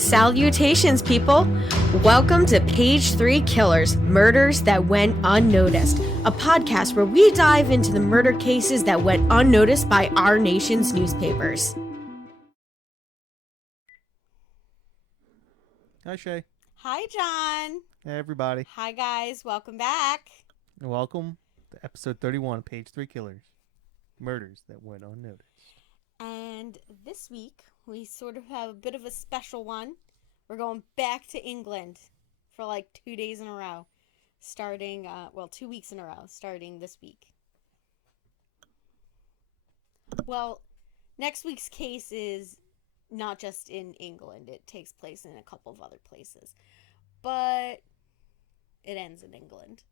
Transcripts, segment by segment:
Salutations, people! Welcome to Page 3 Killers, Murders That Went Unnoticed, a podcast where we dive into the murder cases that went unnoticed by our nation's newspapers. Hi, Shay. Hi, John. Hey, everybody. Hi, guys. Welcome back. And welcome to episode 31 of Page 3 Killers, Murders That Went Unnoticed. And this week, we sort of have a bit of a special one. We're going back to England for like 2 days in a row, starting, 2 weeks in a row, starting this week. Well, next week's case is not just in England. It takes place in a couple of other places. But it ends in England.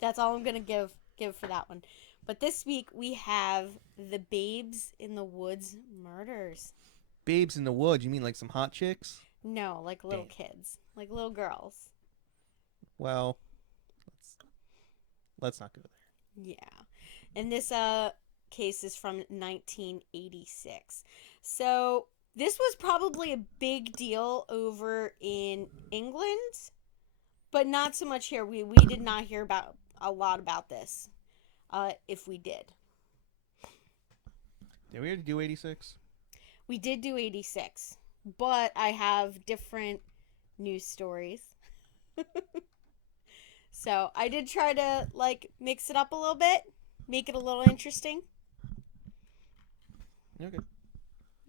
That's all I'm going to give for that one. But this week we have the Babes in the Woods murders. Babes in the Woods? You mean like some hot chicks? No, like little kids. Like little girls. Well, let's not go there. Yeah. And this case is from 1986. So this was probably a big deal over in England, but not so much here. We did not hear about a lot about this. If we did. Did we already do 86? We did do 86, but I have different news stories. So I did try to mix it up a little bit, make it a little interesting. Okay.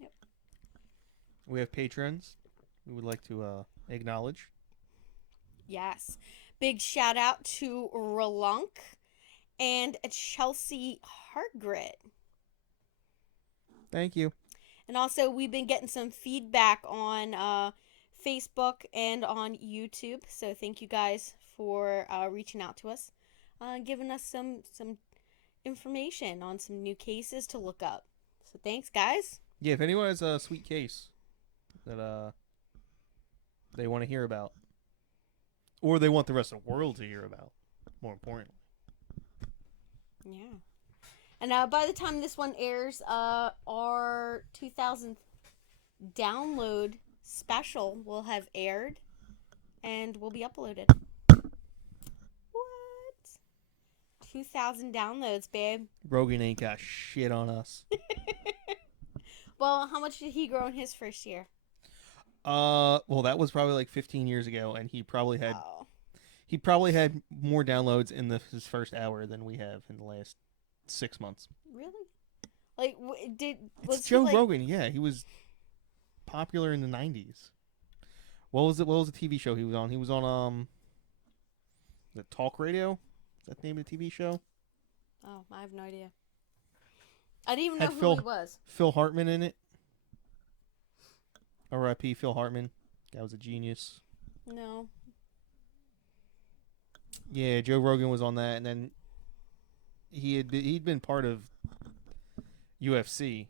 Yep. We have patrons we would like to acknowledge. Yes. Big shout out to Ralulk and Chelsea Hargrett. Thank you. And also, we've been getting some feedback on Facebook and on YouTube. So thank you guys for reaching out to us, giving us some information on some new cases to look up. So thanks, guys. Yeah, if anyone has a sweet case that they want to hear about, or they want the rest of the world to hear about, more importantly. Yeah. And by the time this one airs, our 2000th download special will have aired and will be uploaded. What? 2,000 downloads, babe. Rogan ain't got shit on us. Well, how much did he grow in his first year? Well, that was probably like 15 years ago, and he probably had more downloads in his first hour than we have in the last 6 months. Really? Like, was It's Joe Rogan? Yeah, he was popular in the 90s. What was it? What was the TV show he was on? He was on the Talk Radio. Is that the name of the TV show? Oh, I have no idea. I didn't even know who he was. Phil Hartman in it. R.I.P. Phil Hartman. Guy was a genius. No. Yeah, Joe Rogan was on that, and then he'd been part of UFC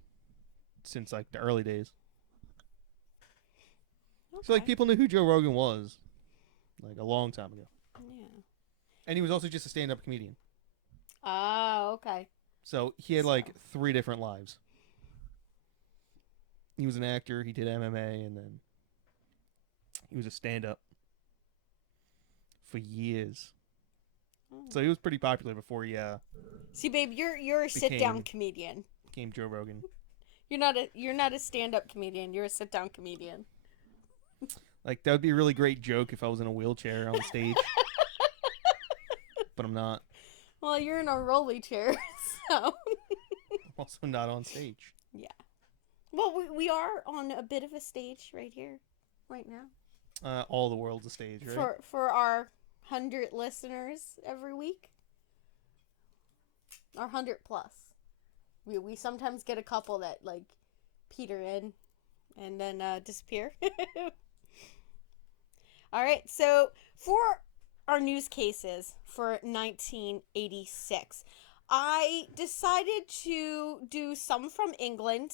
since like the early days. Okay. So like people knew who Joe Rogan was like a long time ago. Yeah. And he was also just a stand-up comedian. Oh, okay. So he had like 3 different lives. He was an actor, he did MMA, and then he was a stand-up for years. Oh. So he was pretty popular before he See, babe, you're a sit-down comedian. Became Joe Rogan. You're not a stand-up comedian. You're a sit-down comedian. Like that would be a really great joke if I was in a wheelchair on stage. But I'm not. Well, you're in a rolly chair, so. I'm also not on stage. Yeah. Well, we are on a bit of a stage right here, right now. All the world's a stage, right? For our 100 listeners every week. Our 100 plus. We sometimes get a couple that like peter in and then disappear. All right, so for our news cases for 1986, I decided to do some from England,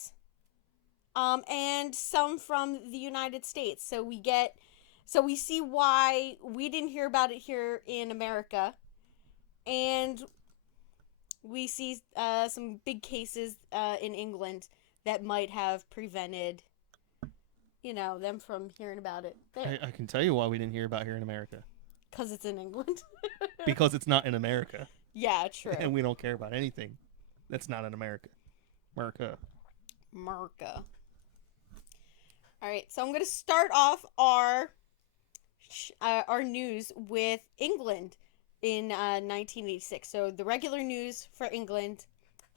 and some from the United States. So we see why we didn't hear about it here in America, and we see some big cases in England that might have prevented you know, them from hearing about it there. I can tell you why we didn't hear about here in America. Because it's in England. Because it's not in America. Yeah, true. And we don't care about anything that's not in America. America. All right, so I'm going to start off our news with England in 1986. So the regular news for England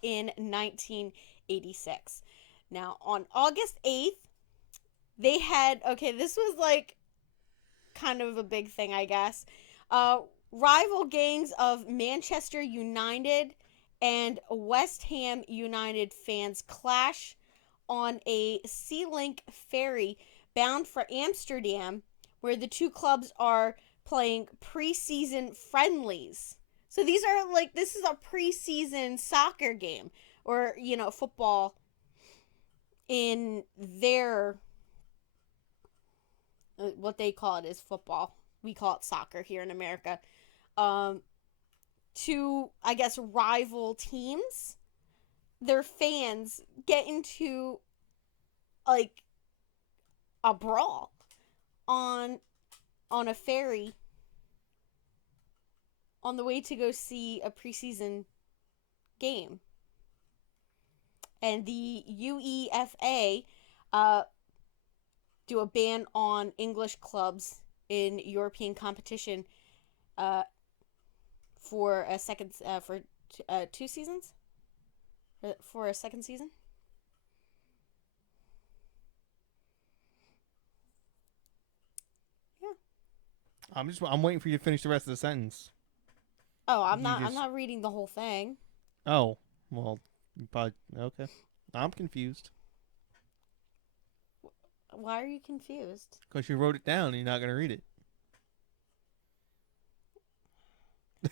in 1986. Now, on August 8th, they had, okay, this was like kind of a big thing, I guess. Rival gangs of Manchester United and West Ham United fans clash on a Sea Link ferry bound for Amsterdam, where the two clubs are playing preseason friendlies. So these are like, this is a preseason soccer game, or, you know, football in their, what they call it is football. We call it soccer here in America. Two, I guess, rival teams, their fans get into like a brawl on a ferry on the way to go see a preseason game. And the UEFA do a ban on English clubs in European competition for a second for 2 seasons, for a second season. Yeah. I'm waiting for you to finish the rest of the sentence. Oh, I'm not reading the whole thing. Oh, well, you probably okay. I'm confused. Why are you confused? Because you wrote it down and you're not going to read it.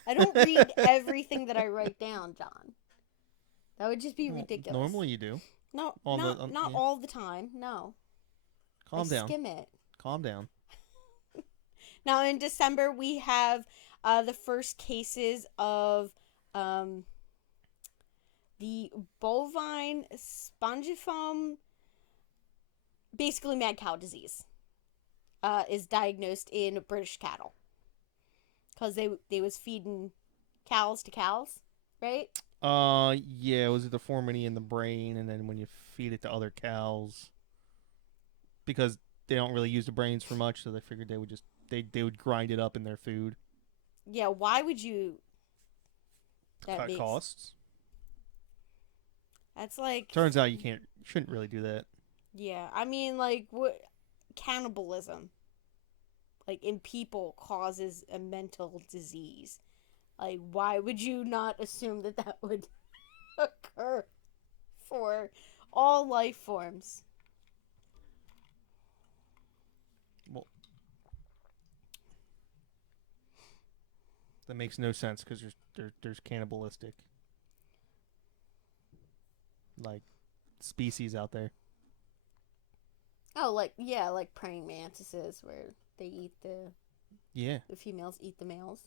I don't read everything that I write down, John. That would just be ridiculous. Normally you do. No, not all the time. No. Calm down. Skim it. Calm down. Now, in December, we have the first cases of the bovine spongiform, basically mad cow disease, is diagnosed in British cattle. Because they was feeding cows to cows, right? Yeah, it was a deformity in the brain, and then when you feed it to other cows, because they don't really use the brains for much, so they figured they would just they would grind it up in their food. Yeah, why would you? Cut costs. That's like. Turns out you shouldn't really do that. Yeah, I mean, like, what cannibalism, like, in people causes a mental disease. Like, why would you not assume that would occur for all life forms? Well, that makes no sense because there's cannibalistic, like, species out there. Oh, like praying mantises where they eat the females eat the males.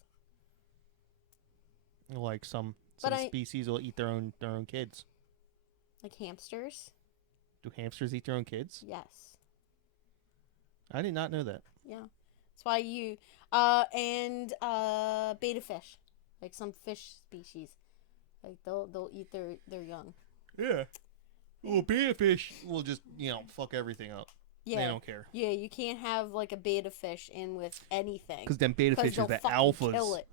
Like some But species will eat their own kids. Like hamsters? Do hamsters eat their own kids? Yes. I did not know that. Yeah. That's why you and betta fish. Like some fish species. Like they'll eat their young. Yeah. Well, betta fish will just, fuck everything up. Yeah. They don't care. Yeah, you can't have like a betta fish in with anything. Because then betta fish is the alphas. Kill it.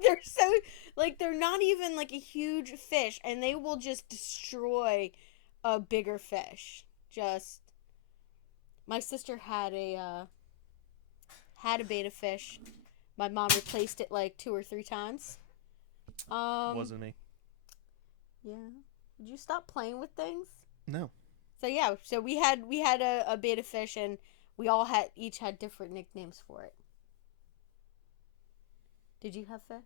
They're so, like, they're not even like a huge fish, and they will just destroy a bigger fish. Just, my sister had a betta fish. My mom replaced it like 2 or 3 times. Wasn't me. Yeah. Did you stop playing with things? No. So yeah, so we had a betta fish, and we all each had different nicknames for it. Did you have fish?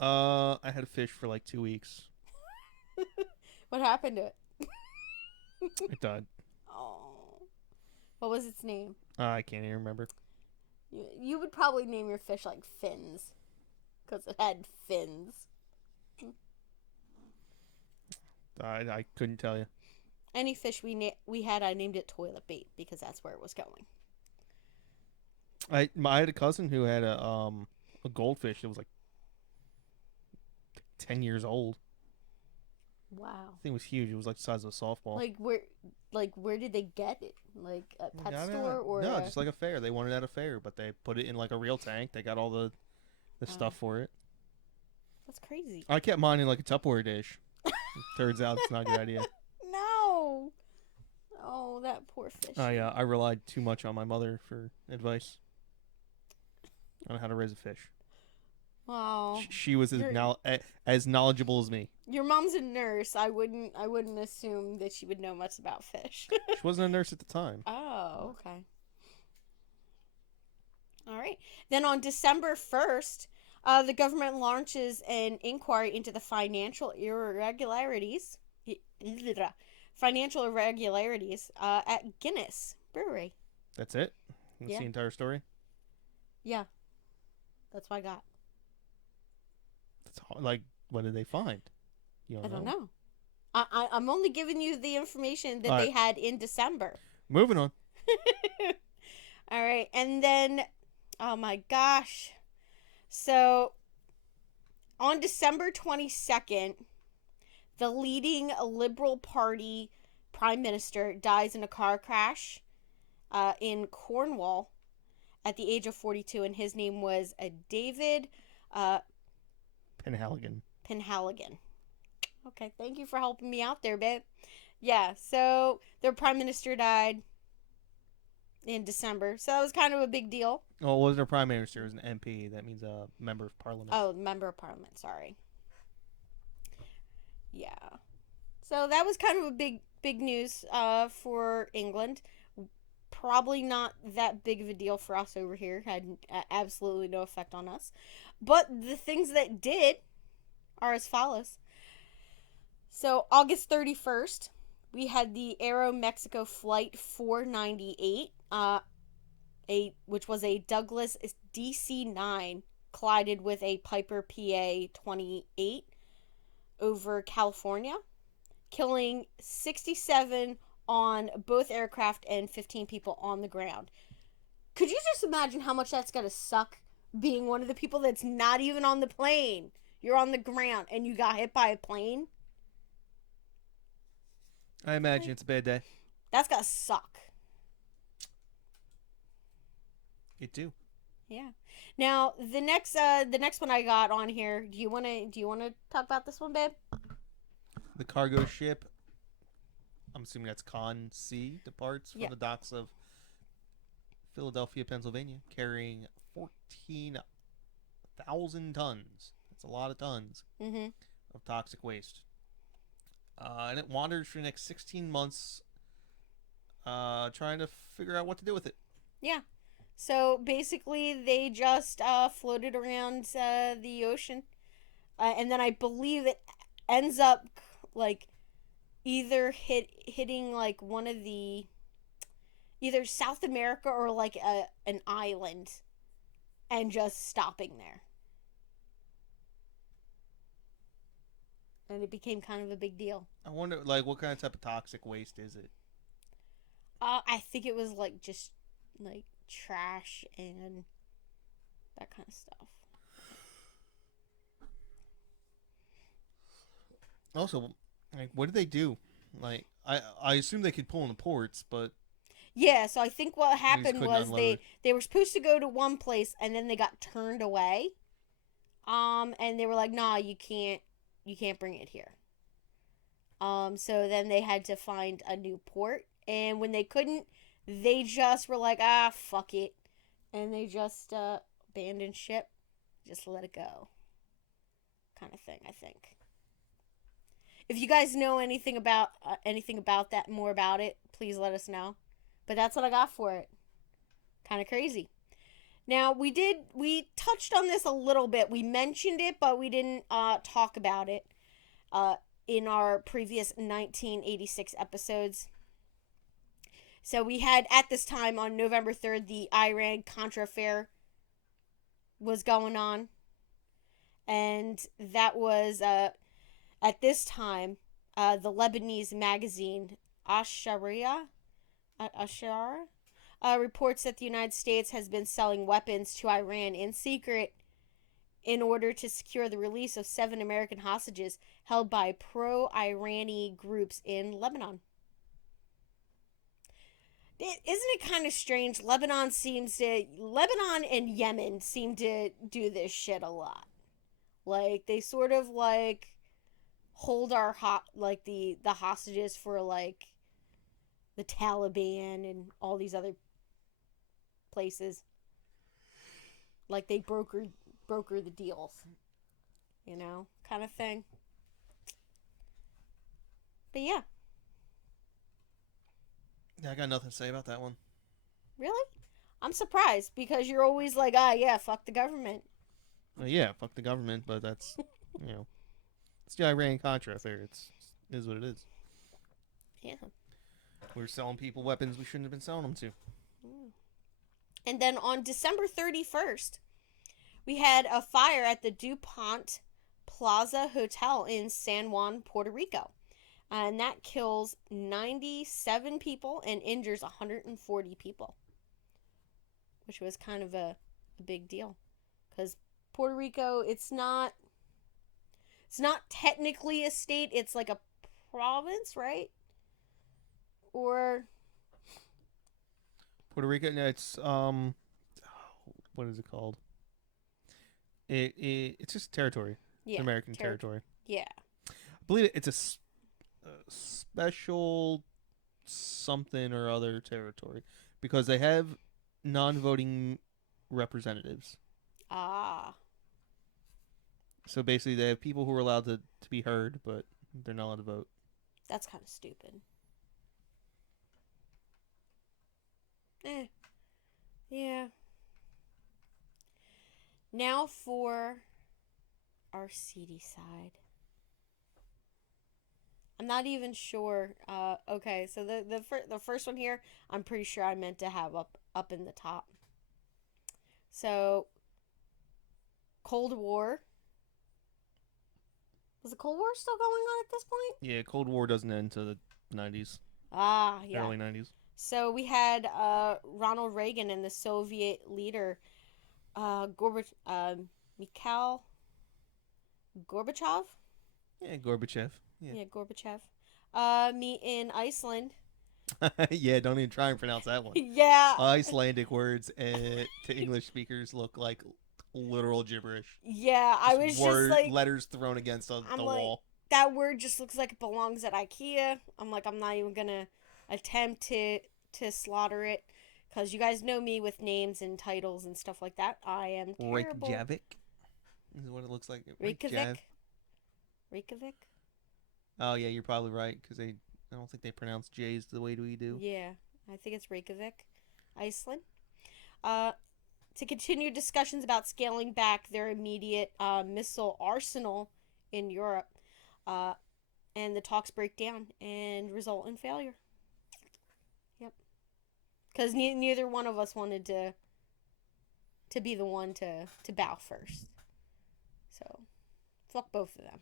I had a fish for like 2 weeks. What happened to it? It died. Oh. What was its name? I can't even remember. You would probably name your fish like Fins. Because it had fins. I couldn't tell you. Any fish we had, I named it toilet bait because that's where it was going. I had a cousin who had a goldfish that was like 10 years old. Wow. I think it was huge. It was like the size of a softball. Where did they get it? Like a pet No, store or no, just like a fair. They wanted it at a fair, but they put it in like a real tank. They got all the stuff for it. That's crazy. I kept mine in like a Tupperware dish. Turns out it's not a good idea. No. Oh, that poor fish. I relied too much on my mother for advice on how to raise a fish. Oh. She was as knowledgeable as me. Your mom's a nurse. I wouldn't assume that she would know much about fish. She wasn't a nurse at the time. Oh, okay. All right. Then on December 1st, the government launches an inquiry into the financial irregularities at Guinness Brewery. That's it? That's Yeah. the entire story? Yeah. That's what I got. That's like, what did they find? You I don't know. I'm only giving you the information that they had in December. Moving on. All right. And then, oh my gosh. So, on December 22nd, the leading Liberal Party Prime Minister dies in a car crash in Cornwall at the age of 42, and his name was David Penhaligon. Okay, thank you for helping me out there, babe. Yeah, so their Prime Minister died in December, so that was kind of a big deal. Oh, it wasn't a Prime Minister, it was an MP. That means a Member of Parliament. Oh, Member of Parliament, sorry. Yeah. So that was kind of a big news for England. Probably not that big of a deal for us over here. Had absolutely no effect on us. But the things that did are as follows. So August 31st, we had the Aeromexico Flight 498, which was a Douglas DC-9, collided with a Piper PA-28 over California, killing 67 on both aircraft and 15 people on the ground. Could you just imagine how much that's going to suck, being one of the people that's not even on the plane? You're on the ground and you got hit by a plane? I imagine it's a bad day. That's got to suck. It do. Yeah. Now, the next one I got on here, do you want to talk about this one, babe? The cargo ship, I'm assuming that's Con C, departs from the docks of Philadelphia, Pennsylvania, carrying 14,000 tons. That's a lot of tons of toxic waste. And it wanders for the next 16 months trying to figure out what to do with it. Yeah. So basically, they just floated around the ocean. And then I believe it ends up like either hitting like one of the either South America or like an island and just stopping there. And it became kind of a big deal. I wonder, like, what kind of type of toxic waste is it? I think it was like just like trash and that kind of stuff. Also, like, what did they do? Like, I assume they could pull in the ports, but yeah. So I think what happened was unload. they were supposed to go to one place and then they got turned away. And they were like, "Nah, you can't bring it here." So then they had to find a new port, and when they couldn't, they just were like, "Ah, fuck it," and they just abandoned ship, just let it go, kind of thing. I think. If you guys know anything about that, more about it, please let us know. But that's what I got for it. Kind of crazy. Now, we touched on this a little bit. We mentioned it, but we didn't talk about it in our previous 1986 episodes. So we had, at this time, on November 3rd, the Iran-Contra affair was going on. And that was, at this time, the Lebanese magazine Asharia, Ashara, reports that the United States has been selling weapons to Iran in secret in order to secure the release of 7 American hostages held by pro-Irani groups in Lebanon. Isn't it kind of strange? Lebanon and Yemen seem to do this shit a lot. Like, they sort of, like, hold the hostages for, like, the Taliban and all these other places. Like, they broker the deals, kind of thing. But yeah. Yeah, I got nothing to say about that one. Really? I'm surprised because you're always like, yeah, fuck the government. Well, yeah, fuck the government, but that's, it's the Iran-Contra affair. It is what it is. Yeah. We're selling people weapons we shouldn't have been selling them to. And then on December 31st, we had a fire at the DuPont Plaza Hotel in San Juan, Puerto Rico. And that kills 97 people and injures 140 people. Which was kind of a big deal. Because Puerto Rico, it's not technically a state. It's like a province, right? Or... Puerto Rico, no, it's, what is it called? It's just territory. Yeah, American territory. Yeah. I believe it's a special something or other territory because they have non-voting representatives. Ah. So basically they have people who are allowed to be heard, but they're not allowed to vote. That's kind of stupid. Yeah. Now for our seedy side. I'm not even sure. Okay, so the first one here, I'm pretty sure I meant to have up in the top. So, Cold War. Was the Cold War still going on at this point? Yeah, Cold War doesn't end until the 90s. Ah, yeah. Early 90s. So we had Ronald Reagan and the Soviet leader Mikhail Gorbachev. Yeah, Gorbachev. Yeah, Gorbachev. Meet in Iceland. Yeah, don't even try and pronounce that one. Yeah. Icelandic words to English speakers look like literal gibberish. Yeah, I was just like... letters thrown against the wall. That word just looks like it belongs at IKEA. I'm not even going to attempt to slaughter it. Because you guys know me with names and titles and stuff like that. I am terrible. Reykjavik is what it looks like. Reykjavik? Oh, yeah, you're probably right. Because I don't think they pronounce J's the way we do. Yeah, I think it's Reykjavik, Iceland. To continue discussions about scaling back their immediate missile arsenal in Europe. And the talks break down and result in failure. Yep. Because neither one of us wanted to be the one to bow first. So, fuck both of them.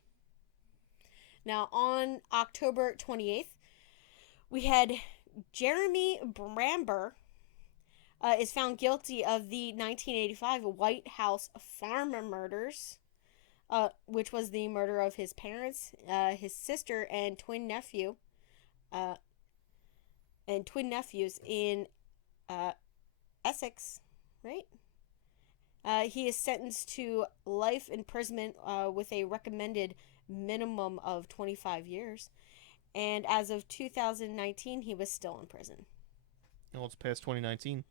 Now, on October 28th, we had Jeremy Bramber is found guilty of the 1985 White House farm murders, which was the murder of his parents, his sister, and twin nephews in Essex, right? He is sentenced to life imprisonment with a recommended minimum of 25 years. And as of 2019, he was still in prison. Well, it's past 2019.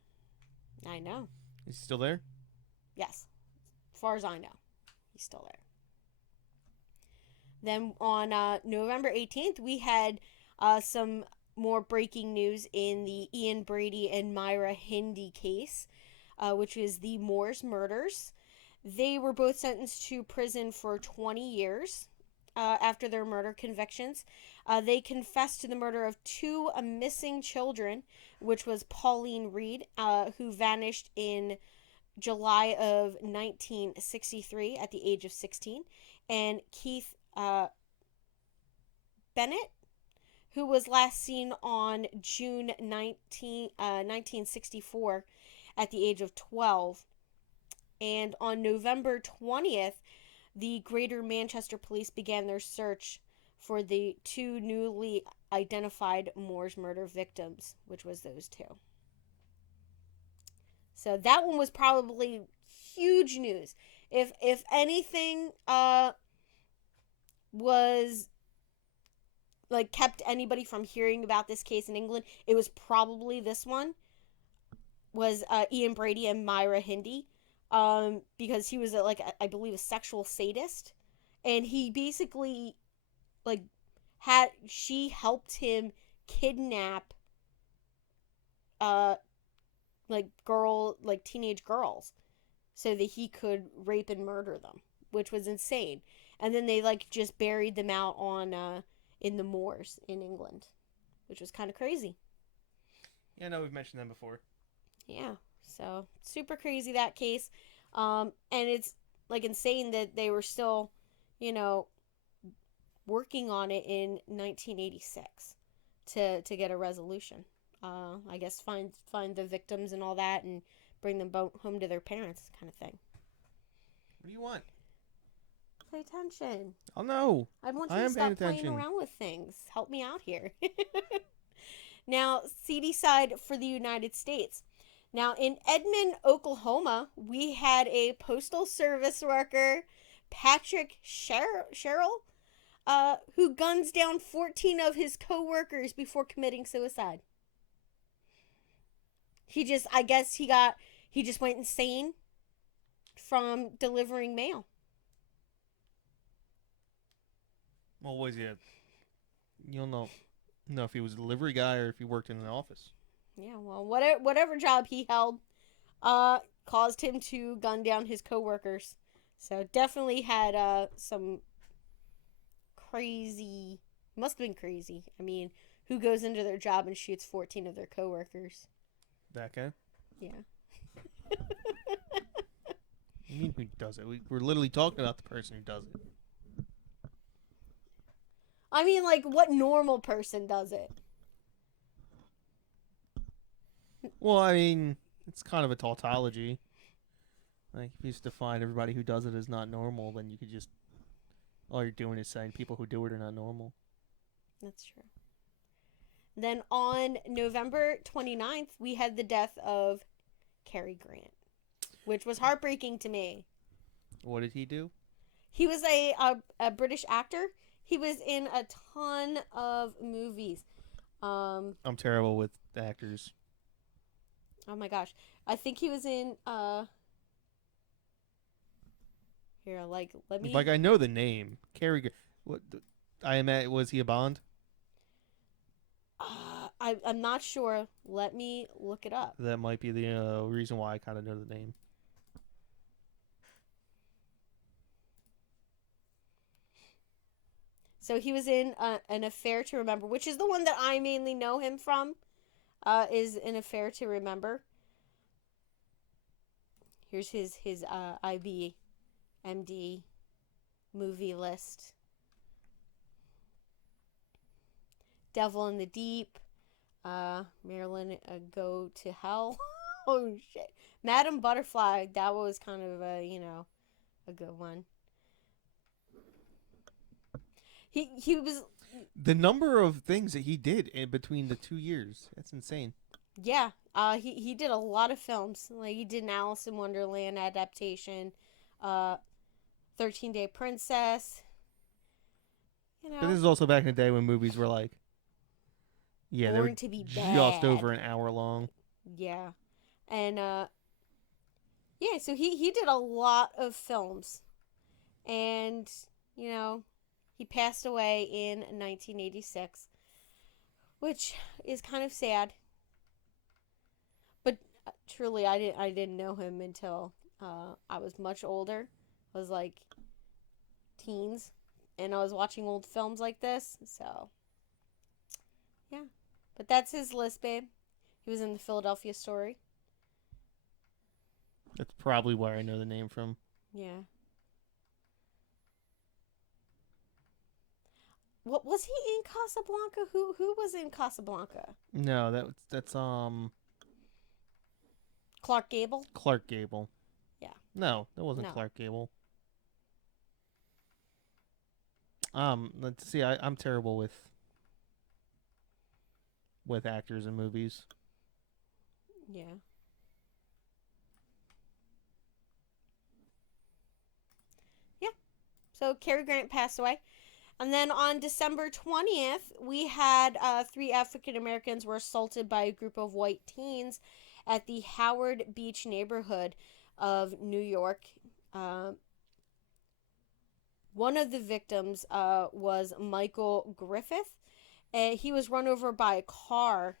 I know. Is he still there? Yes. As far as I know, he's still there. Then on November 18th, we had some more breaking news in the Ian Brady and Myra Hindi case, which is the Moores murders. They were both sentenced to prison for 20 years after their murder convictions. They confessed to the murder of 2 missing children, which was Pauline Reed, who vanished in July of 1963 at the age of 16, and Keith Bennett, who was last seen on June 1964 at the age of 12. And on November 20th, the Greater Manchester Police began their search for the two newly identified Moors murder victims, which was those two. So that one was probably huge news. If anything was like kept anybody from hearing about this case in England, it was probably this one. Was Ian Brady and Myra Hindi, because he was I believe a sexual sadist, and he basically like she helped him kidnap uh teenage girls so that he could rape and murder them, which was insane. And then they just buried them out on in the moors in England, which was kind of crazy. Yeah, I know we've mentioned them before. Yeah, so super crazy that case. And it's insane that they were still, working on it in 1986 to get a resolution. I guess find the victims and all that, and bring them home to their parents, kind of thing. What do you want? Pay attention. Oh no! I want you to stop playing around with things. Help me out here. Now, CD side for the United States. Now, in Edmond, Oklahoma, we had a postal service worker, Patrick Sherrill, who guns down 14 of his co-workers before committing suicide. He just went insane from delivering mail. Well, was he? You don't know if he was a delivery guy or if he worked in an office. Yeah, well, whatever job he held, caused him to gun down his coworkers. So definitely had some crazy. Must have been crazy. I mean, who goes into their job and shoots 14 of their coworkers? That guy? Yeah. You mean who does it? We're literally talking about the person who does it. I mean, what normal person does it? Well, I mean, it's kind of a tautology. Like, if you just define everybody who does it as not normal, then you could just... all you're doing is saying people who do it are not normal. That's true. Then on November 29th, we had the death of Cary Grant, which was heartbreaking to me. What did he do? He was a British actor. He was in a ton of movies. I'm terrible with actors. Oh my gosh. I think he was in here, let me I know the name. Cary. What? Was he a Bond? I'm not sure. Let me look it up. That might be the reason why I kind of know the name. So he was in An Affair to Remember, which is the one that I mainly know him from. Is An Affair to Remember. Here's his IMDb movie list. Devil in the Deep, Marilyn Go to Hell. Oh shit, Madam Butterfly. That was kind of a good one. He was the number of things that he did in between the 2 years. That's insane. Yeah, he did a lot of films. Like he did an Alice in Wonderland adaptation, 13-Day Princess. But this is also back in the day when movies were like, yeah, they were to be bad. Just over an hour long. Yeah, and yeah, so he did a lot of films, and he passed away in 1986, which is kind of sad. But truly, I didn't know him until I was much older. I was like teens, and I was watching old films like this. So yeah, but that's his list, babe. He was in the Philadelphia Story. That's probably where I know the name from. Yeah. What was he in Casablanca? Who was in Casablanca? No, that's Clark Gable? Clark Gable. Yeah. No, that wasn't No. Clark Gable. Let's see. I'm terrible with actors in movies. Yeah. Yeah. So Cary Grant passed away. And then on December 20th, we had three African Americans were assaulted by a group of white teens at the Howard Beach neighborhood of New York. Uh, One of the victims was Michael Griffith. He was run over by a car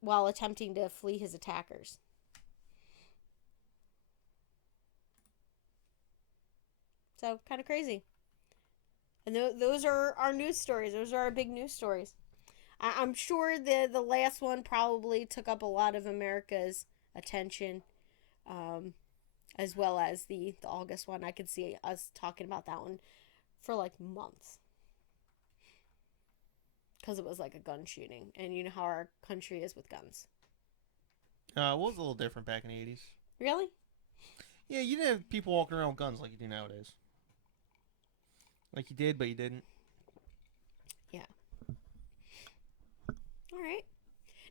while attempting to flee his attackers. So, kind of crazy. And those are our news stories. Those are our big news stories. I'm sure the last one probably took up a lot of America's attention, as well as the August one. I could see us talking about that one for like months. Because it was like a gun shooting. And you know how our country is with guns. It was a little different back in the 80s. Really? Yeah, you didn't have people walking around with guns like you do nowadays. Like you did, but you didn't. Yeah. All right.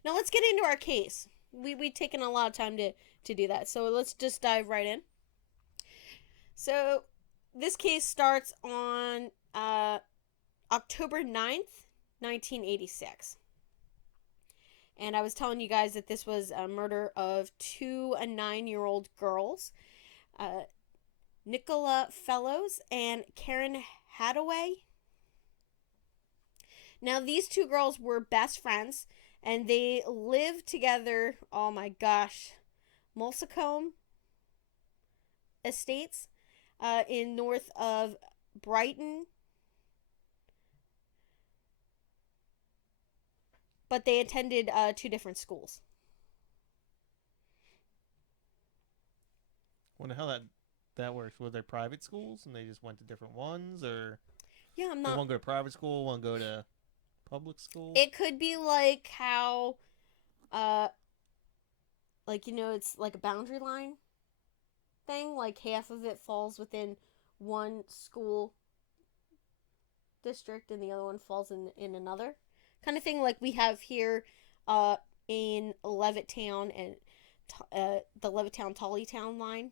Now let's get into our case. We've taken a lot of time to do that. So let's just dive right in. So this case starts on October 9th, 1986. And I was telling you guys that this was a murder of 2 and 9-year-old girls. Nicola Fellows and Karen Hadaway. Now, these two girls were best friends, and they lived together, oh my gosh, Mulsacombe Estates in north of Brighton. But they attended 2 different schools. Wonder how that works. Were they private schools and they just went to different ones, or Yeah, I'm did not. one go to private school, one go to public school? It could be like how, like, you know, it's like a boundary line thing. Like half of it falls within one school district and the other one falls in another kind of thing. Like we have here in Levittown and the Levittown Tullytown line.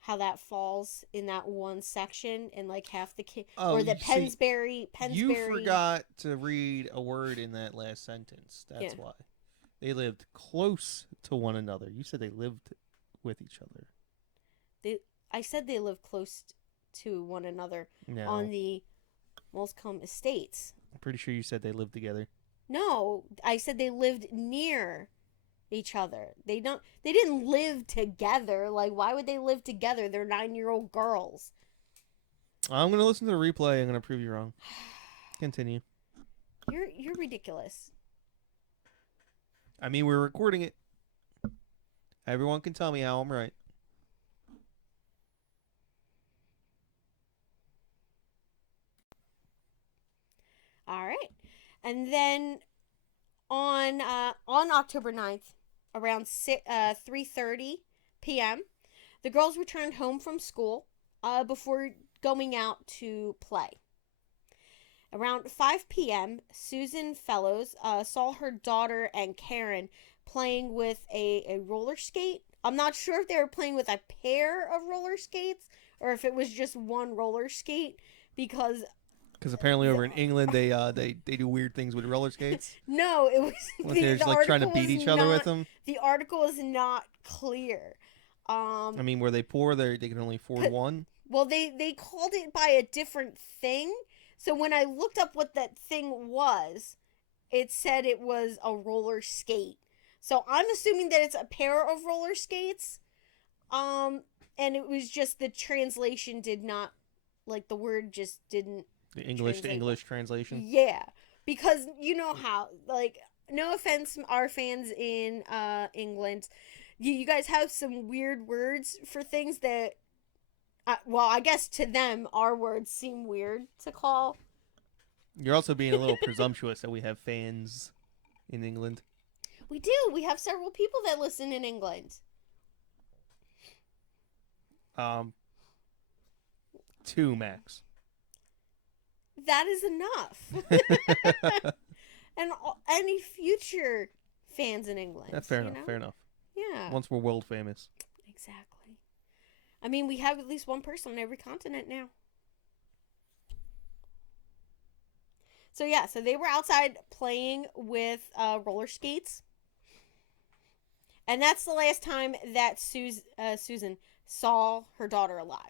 How that falls in that one section, and like half the kid, or the Pensbury. You forgot to read a word in that last sentence. That's why they lived close to one another. You said they lived with each other. I said they lived close to one another on the Mulscombe Estates. I'm pretty sure you said they lived together. No, I said they lived near each other. They didn't live together. Like, why would they live together? They're 9-year-old girls. I'm gonna listen to the replay. I'm gonna prove you wrong. Continue. You're ridiculous. I mean, we're recording it. Everyone can tell me how I'm right. All right. And then on October 9th, around 3:30 p.m., the girls returned home from school before going out to play. Around 5 p.m., Susan Fellows saw her daughter and Karen playing with a roller skate. I'm not sure if they were playing with a pair of roller skates or if it was just one roller skate, because apparently over in England they do weird things with roller skates. No, it was like they're just like trying to beat each other with them. The article is not clear. I mean, were they poor? They can only afford one. Well, they called it by a different thing. So when I looked up what that thing was, it said it was a roller skate. So I'm assuming that it's a pair of roller skates. And it was just the translation did not, like, the word just didn't. The English to English translation? Yeah. Because you know how, like, no offense, our fans in England, you guys have some weird words for things that Well, I guess to them, our words seem weird to call. You're also being a little presumptuous that we have fans in England. We do. We have several people that listen in England. Um, two max. That is enough. And any future fans in England. That's fair enough. Fair enough. Yeah. Once we're world famous. Exactly. I mean, we have at least one person on every continent now. So yeah, so they were outside playing with roller skates. And that's the last time that Susan saw her daughter alive.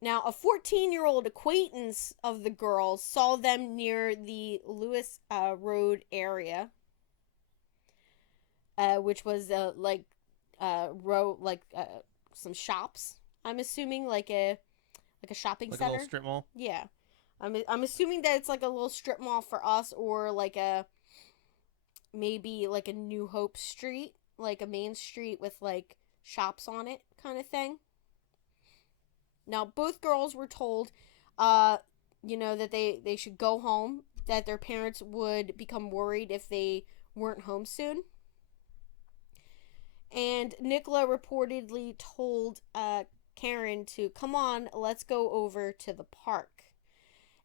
Now, a 14-year-old acquaintance of the girls saw them near the Lewis Road area, which was some shops. I'm assuming like a shopping like center, a little strip mall. Yeah, I'm assuming that it's like a little strip mall for us, or like maybe like a New Hope Street, like a main street with like shops on it, kind of thing. Now, both girls were told, that they should go home, that their parents would become worried if they weren't home soon. And Nicola reportedly told Karen to, come on, let's go over to the park.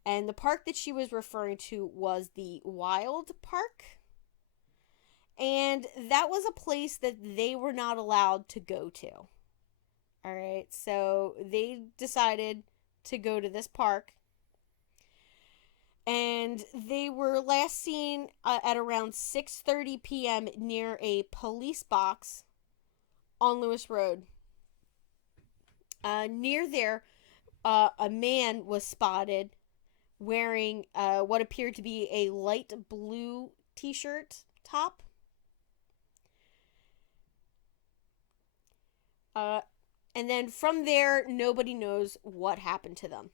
And the park that she was referring to was the Wild Park. And that was a place that they were not allowed to go to. All right, so they decided to go to this park, and they were last seen at around 6:30 p.m. near a police box on Lewis Road. Near there, a man was spotted wearing what appeared to be a light blue t-shirt top. And then from there, nobody knows what happened to them.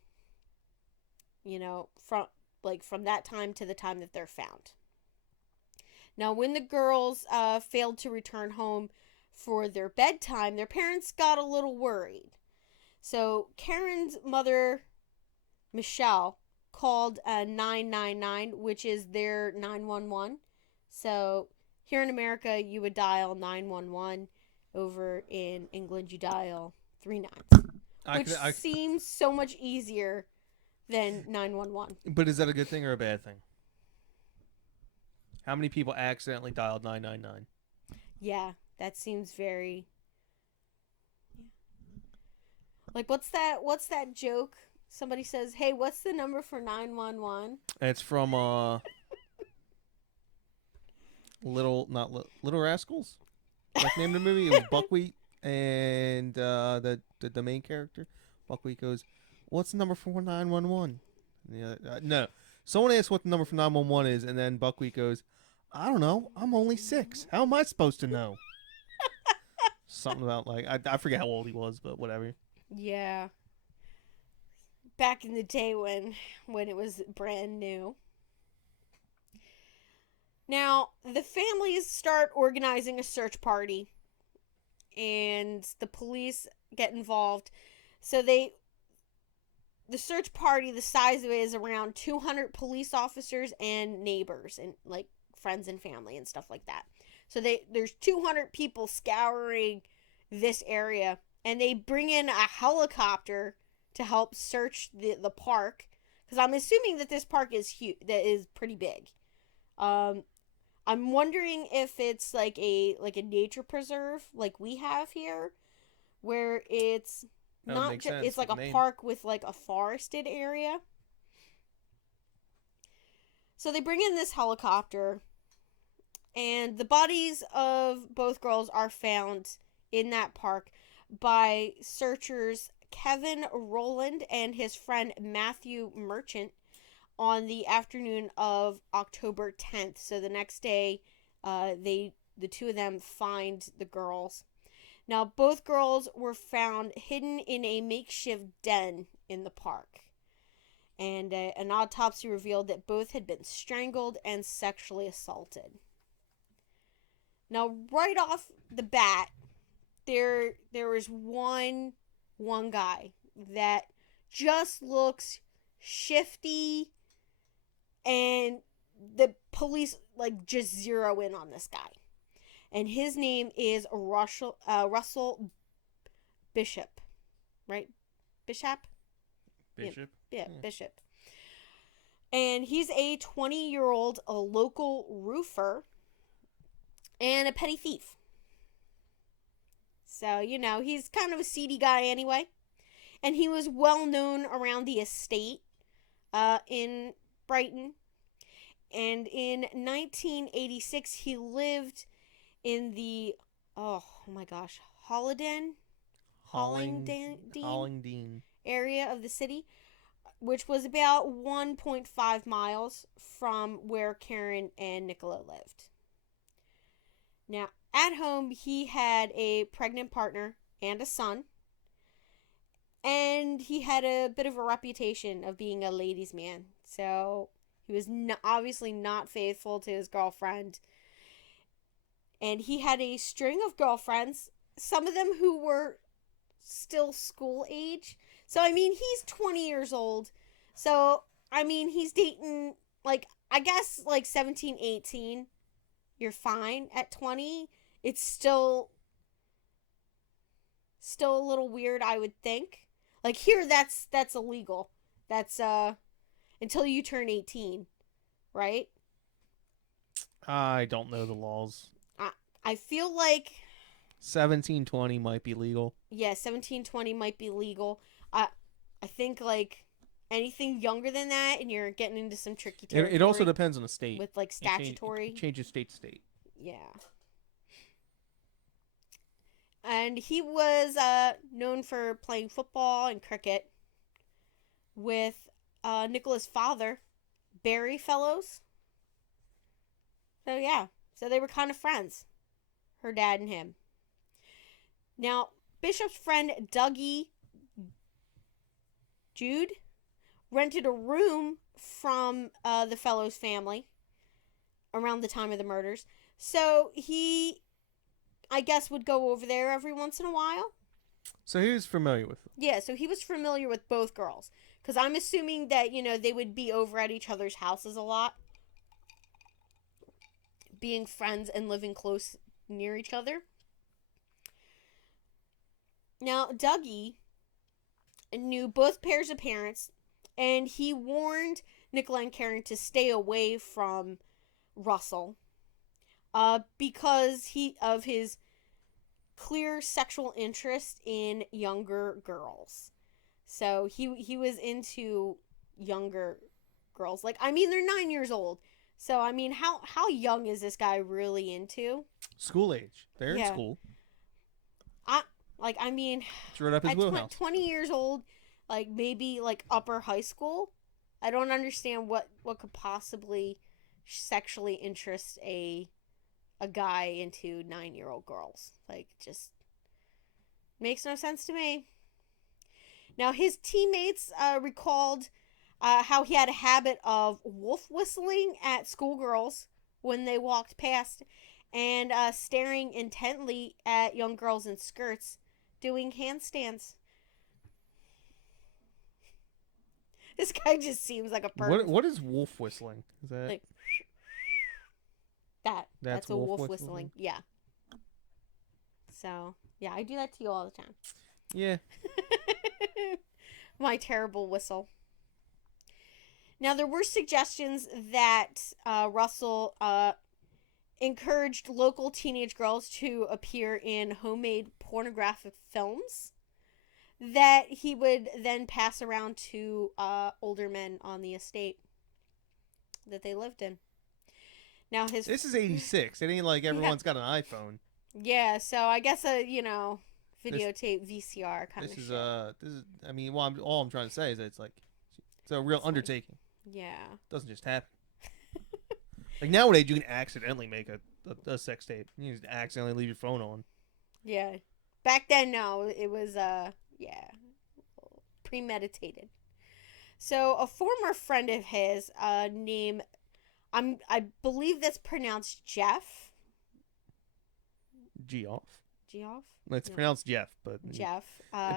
From that time to the time that they're found. Now, when the girls failed to return home for their bedtime, their parents got a little worried. So Karen's mother, Michelle, called 999, which is their 911. So here in America, you would dial 911. Over in England, you dial 39, which seems so much easier than 911. But is that a good thing or a bad thing? How many people accidentally dialed 999? Yeah, that seems very... Like, what's that joke? Somebody says, hey, what's the number for 911? It's from Little Rascals. Like name of the movie, it was Buckwheat and the main character. Buckwheat goes, "What's the number for 911?" No, someone asked what the number for 911 is, and then Buckwheat goes, "I don't know. I'm only 6. How am I supposed to know?" Something about like I forget how old he was, but whatever. Yeah. Back in the day when it was brand new. Now, the families start organizing a search party, and the police get involved. So the search party, the size of it is around 200 police officers and neighbors and like friends and family and stuff like that. So there's 200 people scouring this area, and they bring in a helicopter to help search the park, because I'm assuming that this park is huge, that is pretty big. I'm wondering if it's like a nature preserve like we have here, where it's not just, it's like a park with like a forested area. So they bring in this helicopter, and the bodies of both girls are found in that park by searchers Kevin Rowland and his friend Matthew Merchant on the afternoon of October 10th. So the next day, the two of them find the girls. Now, both girls were found hidden in a makeshift den in the park. And an autopsy revealed that both had been strangled and sexually assaulted. Now, right off the bat, there was one guy that just looks shifty, and the police like just zero in on this guy. And his name is Russell Bishop, right? Bishop? Bishop. Yeah, Bishop. And he's a 20-year-old local roofer and a petty thief. So, he's kind of a seedy guy anyway. And he was well known around the estate in Brighton. And in 1986, he lived in the, oh my gosh, Hollingdene area of the city, which was about 1.5 miles from where Karen and Nicola lived. Now, at home, he had a pregnant partner and a son, and he had a bit of a reputation of being a ladies' man. So he was obviously not faithful to his girlfriend, and he had a string of girlfriends, some of them who were still school age. So, he's 20 years old. So, he's dating, I guess, 17, 18. You're fine. At 20, it's still a little weird, I would think. Here, that's illegal. That's, until you turn 18, right? I don't know the laws. I feel like 17, 20 might be legal. Yeah, 17, 20 might be legal. I think anything younger than that, and you're getting into some tricky territory. It also depends on the state. With statutory. It changes state to state. Yeah. And he was known for playing football and cricket with Nicola's father, Barry Fellows. So yeah, so they were kind of friends, her dad and him. Now, Bishop's friend Dougie Jude rented a room from the Fellows family around the time of the murders. So he, I guess, would go over there every once in a while. So he was familiar with them. Yeah, so he was familiar with both girls. Because I'm assuming that, they would be over at each other's houses a lot. Being friends and living close near each other. Now, Dougie knew both pairs of parents, and he warned Nicola and Karen to stay away from Russell because of his clear sexual interest in younger girls. So he was into younger girls. They're 9 years old. So, how young is this guy really into? School age. They're in school. It's right up his wheelhouse. 20 years old, maybe, upper high school. I don't understand what could possibly sexually interest a guy into 9-year-old girls. Just makes no sense to me. Now, his teammates recalled how he had a habit of wolf whistling at schoolgirls when they walked past and staring intently at young girls in skirts doing handstands. This guy just seems like a person. What is wolf whistling? Is that that's a wolf whistling? Yeah. So, yeah, I do that to you all the time. Yeah. My terrible whistle. Now, there were suggestions that Russell encouraged local teenage girls to appear in homemade pornographic films that he would then pass around to older men on the estate that they lived in. Now, this is 86. It ain't like everyone's got an iPhone. Yeah, so I guess videotape VCR kind of shit. This is. All I'm trying to say is that it's a real undertaking. Yeah. It doesn't just happen. Nowadays, you can accidentally make a sex tape. You just accidentally leave your phone on. Yeah. Back then, no. It was, premeditated. So, a former friend of his, named, I believe that's pronounced Jeff. Geoff. Geoff? It's No. pronounced Jeff, but Jeff.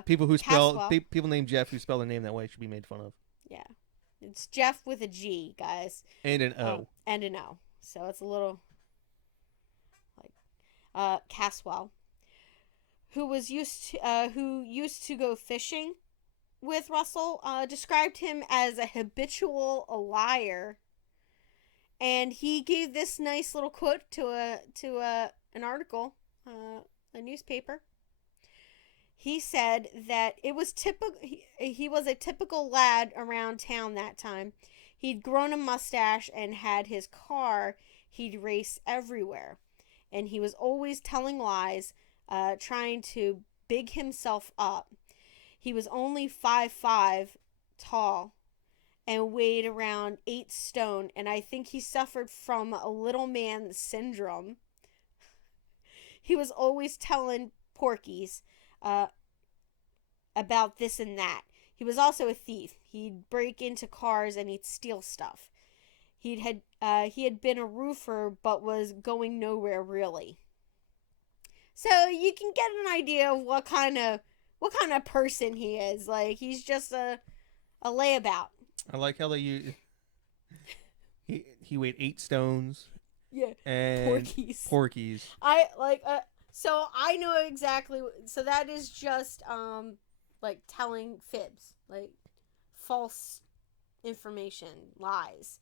people who spell Caswell. people named Jeff who spell their name that way should be made fun of. Yeah. It's Jeff with a G, guys. And an O. And an O. So it's a little like Caswell, who used to go fishing with Russell, described him as a habitual liar, and he gave this nice little quote to an article, a newspaper. He said that it was typical. He was a typical lad around town that time. He'd grown a mustache and had his car. He'd race everywhere, and he was always telling lies, trying to big himself up. He was only 5'5" tall and weighed around 8 stone, and I think he suffered from a little man syndrome. He was always telling porkies about this and that. He was also a thief. He'd break into cars and he'd steal stuff. He had been a roofer, but was going nowhere really. So you can get an idea of what kind of person he is. Like, he's just a layabout. I like how they use. He weighed 8 stones. Yeah, and porkies. I like. So I know exactly. So that is just like telling fibs, like false information, lies.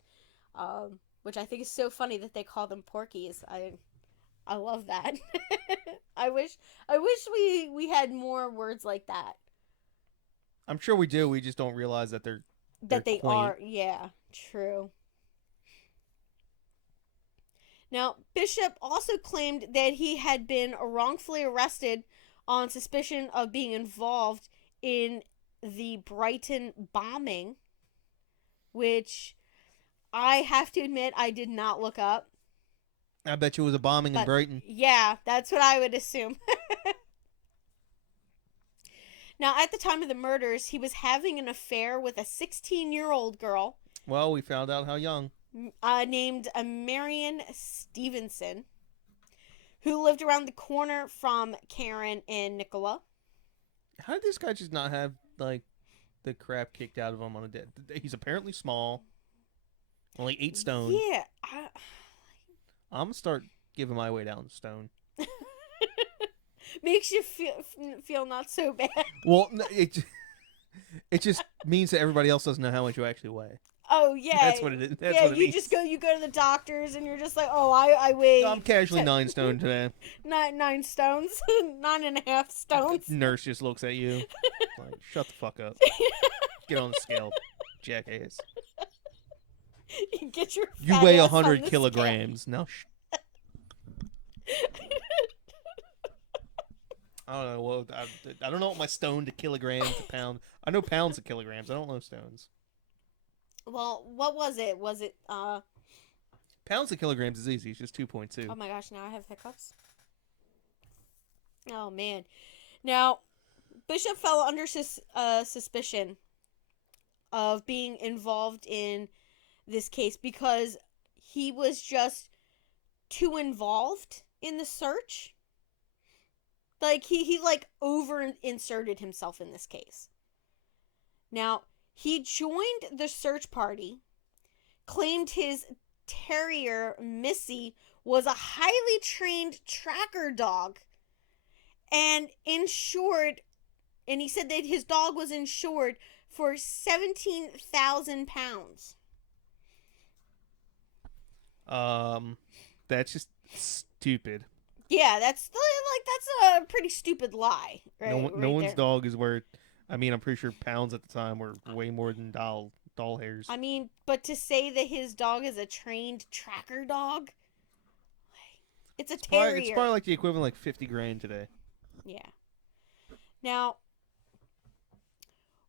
Which I think is so funny that they call them porkies. I love that. I wish we had more words like that. I'm sure we do. We just don't realize that they're they quaint. are. Yeah, true. Now, Bishop also claimed that he had been wrongfully arrested on suspicion of being involved in the Brighton bombing, which I have to admit I did not look up. I bet you it was a bombing in Brighton. Yeah, that's what I would assume. Now, at the time of the murders, he was having an affair with a 16-year-old girl. Well, we found out how young. Named Marion Stevenson, who lived around the corner from Karen and Nicola. How did this guy just not have, like, the crap kicked out of him on a day? He's apparently small. Only 8 stone. Yeah. I'm going to start giving my way down stone. Makes you feel not so bad. Well, it just means that everybody else doesn't know how much you actually weigh. Oh, yeah. That's what it is. That's what it you means. just go to the doctors and you're just like, oh, I weigh... I'm casually 9 stone today. 9 stones. 9.5 stones. Nurse just looks at you. Like, shut the fuck up. Get on the scale, jackass. Get your You fat weigh ass 100 on kilograms. Now, I don't know. Well, I don't know what my stone to kilogram to pound. I know pounds to kilograms. I don't know stones. Well, what was it? Was it Pounds to kilograms is easy. It's just 2.2. Oh my gosh, now I have hiccups. Oh man. Now, Bishop fell under suspicion of being involved in this case because he was just too involved in the search. Like, he like over-inserted himself in this case. Now, he joined the search party, claimed his terrier, Missy, was a highly trained tracker dog, and he said that his dog was insured for £17,000. That's just stupid. Yeah, that's a pretty stupid lie, right? No one's dog is worth. I mean, I'm pretty sure pounds at the time were way more than doll hairs. I mean, but to say that his dog is a trained tracker dog, it's a terrier. It's probably like the equivalent of like 50 grand today. Yeah. Now,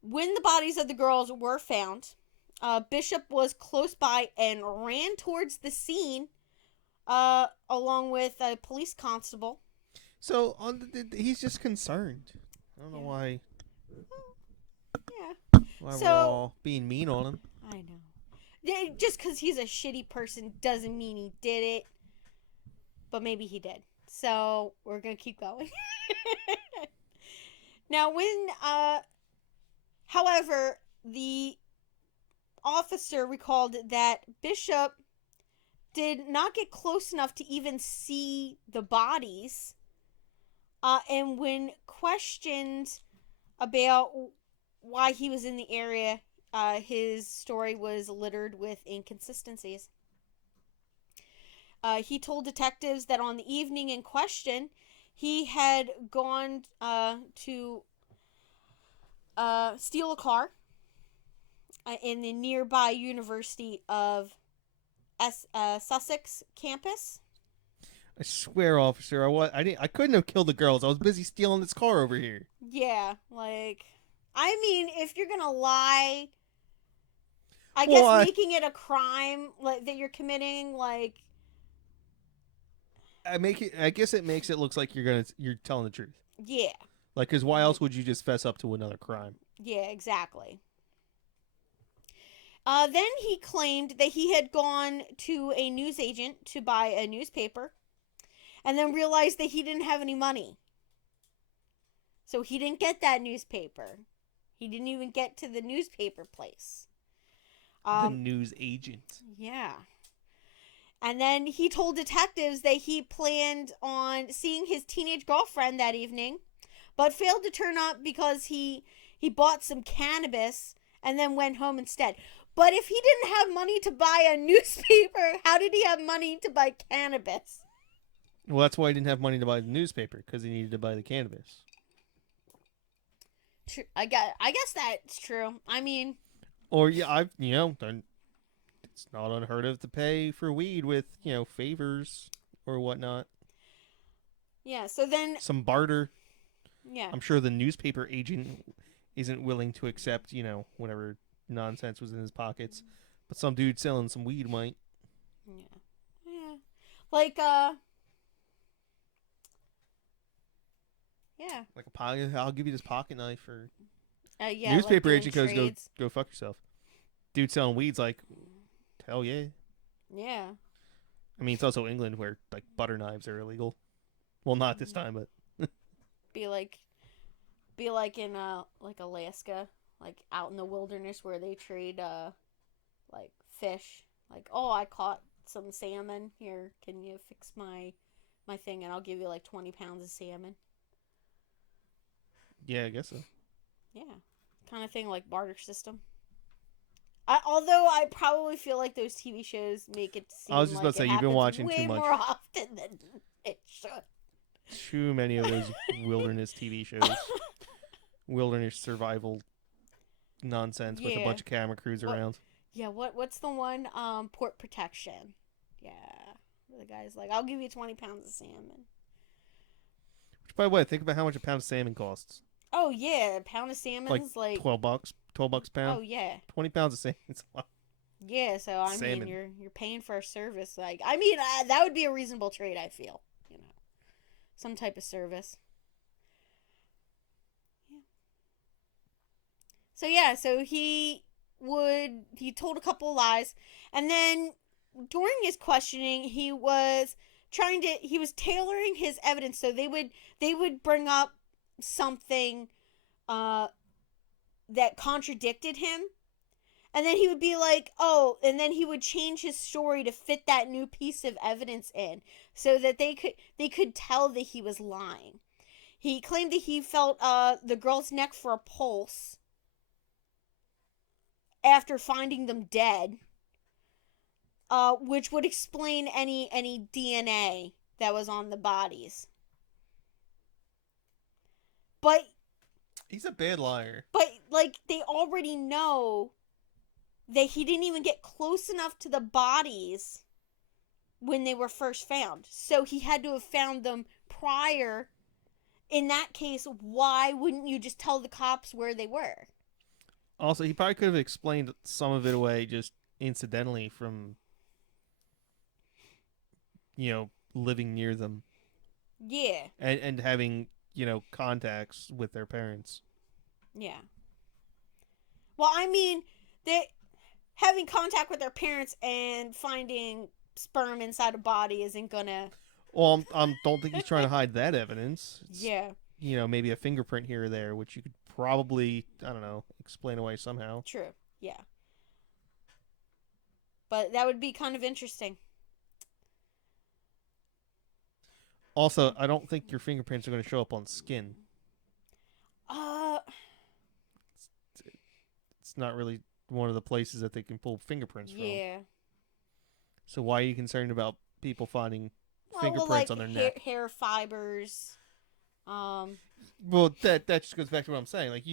when the bodies of the girls were found, Bishop was close by and ran towards the scene, along with a police constable. So he's just concerned. I don't know why. Yeah. Why we're all being mean on him. I know. Just because he's a shitty person doesn't mean he did it. But maybe he did. So we're gonna keep going. Now, however, the officer recalled that Bishop did not get close enough to even see the bodies. And when questioned about why he was in the area, his story was littered with inconsistencies. He told detectives that on the evening in question, he had gone to steal a car in the nearby University of Sussex campus. I swear, officer, I couldn't have killed the girls. I was busy stealing this car over here. Yeah, like, I mean, if you're gonna lie, I Well, guess making it a crime like that you're committing, like, I guess it makes it looks like you're telling the truth. yeah, Like, because why else would you just fess up to another crime? yeah, exactly. Then he claimed that he had gone to a newsagent to buy a newspaper, and then realized that he didn't have any money, so he didn't get that newspaper. He didn't even get to the newspaper place. The news agent. Yeah. And then he told detectives that he planned on seeing his teenage girlfriend that evening, but failed to turn up because he bought some cannabis and then went home instead. But if he didn't have money to buy a newspaper, how did he have money to buy cannabis? Well, that's why he didn't have money to buy the newspaper, because he needed to buy the cannabis. True. I guess that's true. I mean, Or yeah, it's not unheard of to pay for weed with favors or whatnot. yeah. So then, Some barter. yeah, I'm sure the newspaper agent isn't willing to accept whatever nonsense was in his pockets, but some dude selling some weed might. yeah, yeah. Like yeah. Like a pocket. I'll give you this pocket knife. Or Yeah. newspaper like agent goes trades. go fuck yourself. Dude selling weed's like, hell yeah. Yeah. I mean, it's also England where like butter knives are illegal. Well, not this time, but Be like in like Alaska, like out in the wilderness where they trade like fish. Like, oh, I caught some salmon. Here, can you fix my thing, and I'll give you like 20 pounds of salmon. yeah, I guess so. Yeah, kind of thing, like barter system. Although I probably feel like those TV shows make it seem I was just like about to say it you've been happens watching way too much. more often than it should. Too many of those wilderness TV shows, wilderness survival nonsense with a Yeah. bunch of camera crews around. Yeah, what's the one? Port protection. Yeah. The guy's like, I'll give you 20 pounds of salmon. Which, by the way, think about how much a pound of salmon costs. Oh yeah, a pound of salmon's like $12. $12 a pound. oh yeah. 20 pounds of salmon. It's a lot. Yeah, so I Salmon. mean you're paying for a service. Like, I mean, that would be a reasonable trade, I feel. Some type of service. Yeah. So he told a couple lies, and then during his questioning he was tailoring his evidence so they would bring up something that contradicted him, and then he would be like, oh, and then he would change his story to fit that new piece of evidence in so that they could tell that he was lying. He claimed that he felt the girl's neck for a pulse after finding them dead, which would explain any DNA that was on the bodies. But He's a bad liar. But, like, they already know that he didn't even get close enough to the bodies when they were first found. So he had to have found them prior. In that case, why wouldn't you just tell the cops where they were? Also, he probably could have explained some of it away just incidentally from, living near them. Yeah. And having, contacts with their parents. Yeah. Well, I mean, having contact with their parents and finding sperm inside a body isn't gonna... Well, don't think he's trying to hide that evidence. It's, Yeah, maybe a fingerprint here or there, which you could probably, I don't know, explain away somehow. true. Yeah. But that would be kind of interesting. Also, I don't think your fingerprints are going to show up on skin. Uh, It's not really one of the places that they can pull fingerprints from. yeah. So why are you concerned about people finding Well, fingerprints like on their neck? hair fibers. Well, that just goes back to what I'm saying.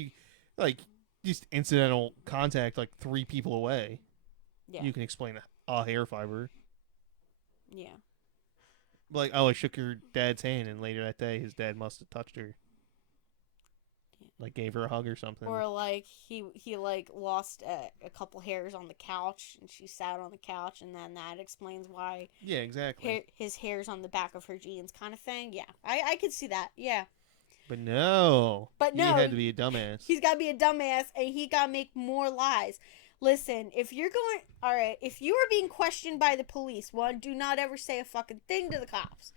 Like just incidental contact, like 3 people away. Yeah. You can explain a hair fiber. Yeah. Like, oh, I shook your dad's hand, and later that day, his dad must have touched her. Like, gave her a hug or something. Or like he like lost a couple hairs on the couch, and she sat on the couch, and then that explains why. Yeah, exactly. His hairs on the back of her jeans, kind of thing. Yeah, I could see that. Yeah. But no. But no, he had to be a dumbass. He's got to be a dumbass, and he got to make more lies. Listen, if you're going, all right, if you are being questioned by the police, one, do not ever say a fucking thing to the cops.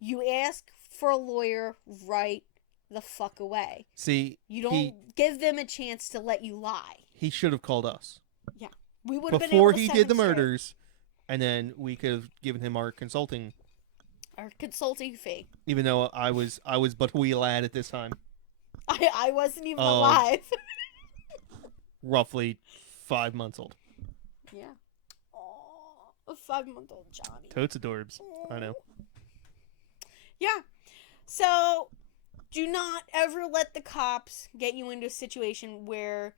You ask for a lawyer right the fuck away. See, you don't give them a chance to let you lie. He should have called us. Yeah, we would have been before able to he set did him the straight. murders, and then we could have given him our consulting fee. Even though I was but a wee lad at this time. I wasn't even alive. Roughly 5 months old. Yeah. Oh, a 5-month-old Johnny. Totes adorbs. I know. Yeah. So, do not ever let the cops get you into a situation where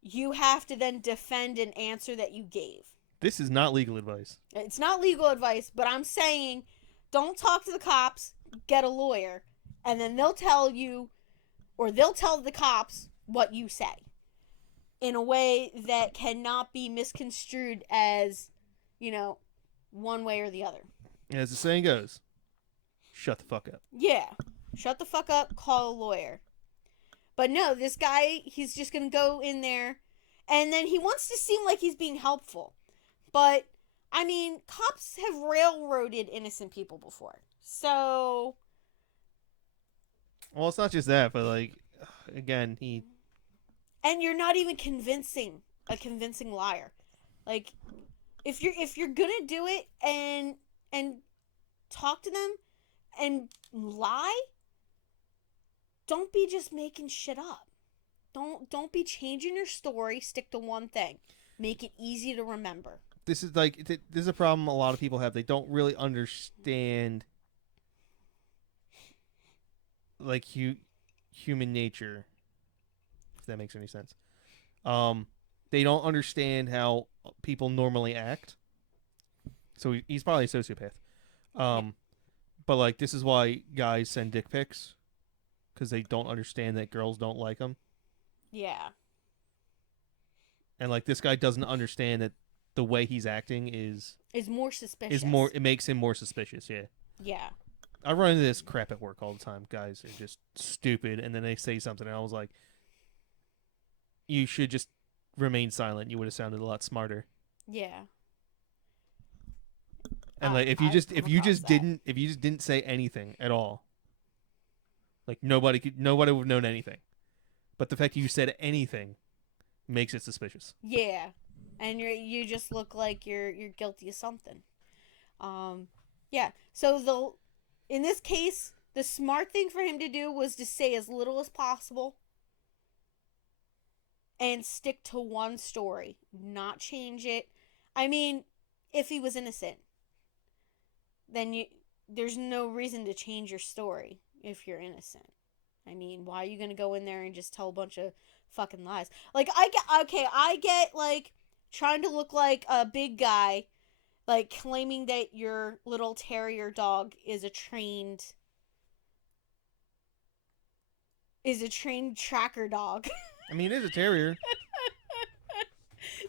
you have to then defend an answer that you gave. This is not legal advice. It's not legal advice, but I'm saying don't talk to the cops, get a lawyer, and then they'll tell you, or they'll tell the cops what you say in a way that cannot be misconstrued as, one way or the other. As the saying goes, shut the fuck up. Yeah. Shut the fuck up, call a lawyer. But no, this guy, he's just going to go in there, and then he wants to seem like he's being helpful. But, I mean, cops have railroaded innocent people before. So... Well, it's not just that, but, again, he... And you're not even a convincing liar. Like, if you're gonna do it and talk to them and lie, don't be just making shit up. Don't be changing your story. Stick to one thing. Make it easy to remember. This is a problem a lot of people have. They don't really understand, human nature, if that makes any sense. They don't understand how people normally act. So he's probably a sociopath. But, this is why guys send dick pics, because they don't understand that girls don't like them. Yeah. And, this guy doesn't understand that the way he's acting is more suspicious. It makes him more suspicious, yeah. Yeah. I run into this crap at work all the time. Guys are just stupid, and then they say something, and I was like, you should just remain silent. You would have sounded a lot smarter. Yeah. And if you just didn't say anything at all, nobody would have known anything. But the fact that you said anything makes it suspicious. Yeah. And you just look like you're guilty of something. Yeah. So in this case, the smart thing for him to do was to say as little as possible and stick to one story, not change it. I mean, if he was innocent, then there's no reason to change your story if you're innocent. I mean, why are you going to go in there and just tell a bunch of fucking lies? I get trying to look like a big guy, claiming that your little terrier dog is a trained tracker dog. I mean, it is a terrier.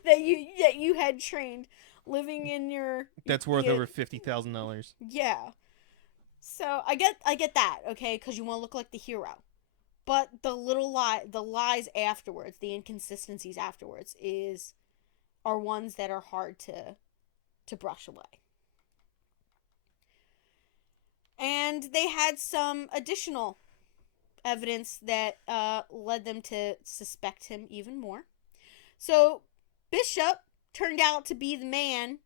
that you had trained living in your... That's worth over $50,000. Yeah. So I get that, okay, because you want to look like the hero. But the lies afterwards, the inconsistencies afterwards are ones that are hard to brush away. And they had some additional evidence that led them to suspect him even more. So Bishop turned out to be the man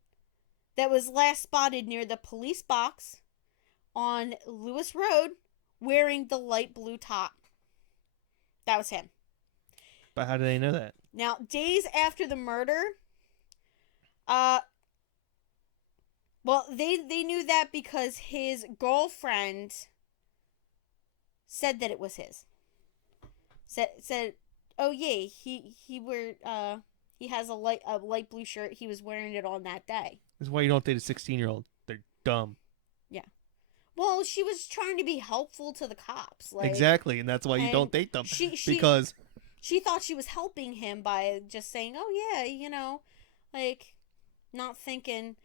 that was last spotted near the police box on Lewis Road wearing the light blue top. That was him. But how do they know that? Now, days after the murder, they knew that because his girlfriend said that it was his. Said, oh yeah, he has a light blue shirt. He was wearing it on that day. That's why you don't date a 16-year-old. They're dumb. Yeah. Well, she was trying to be helpful to the cops. Exactly, and that's why you don't date them. Because she thought she was helping him by just saying, oh yeah, not thinking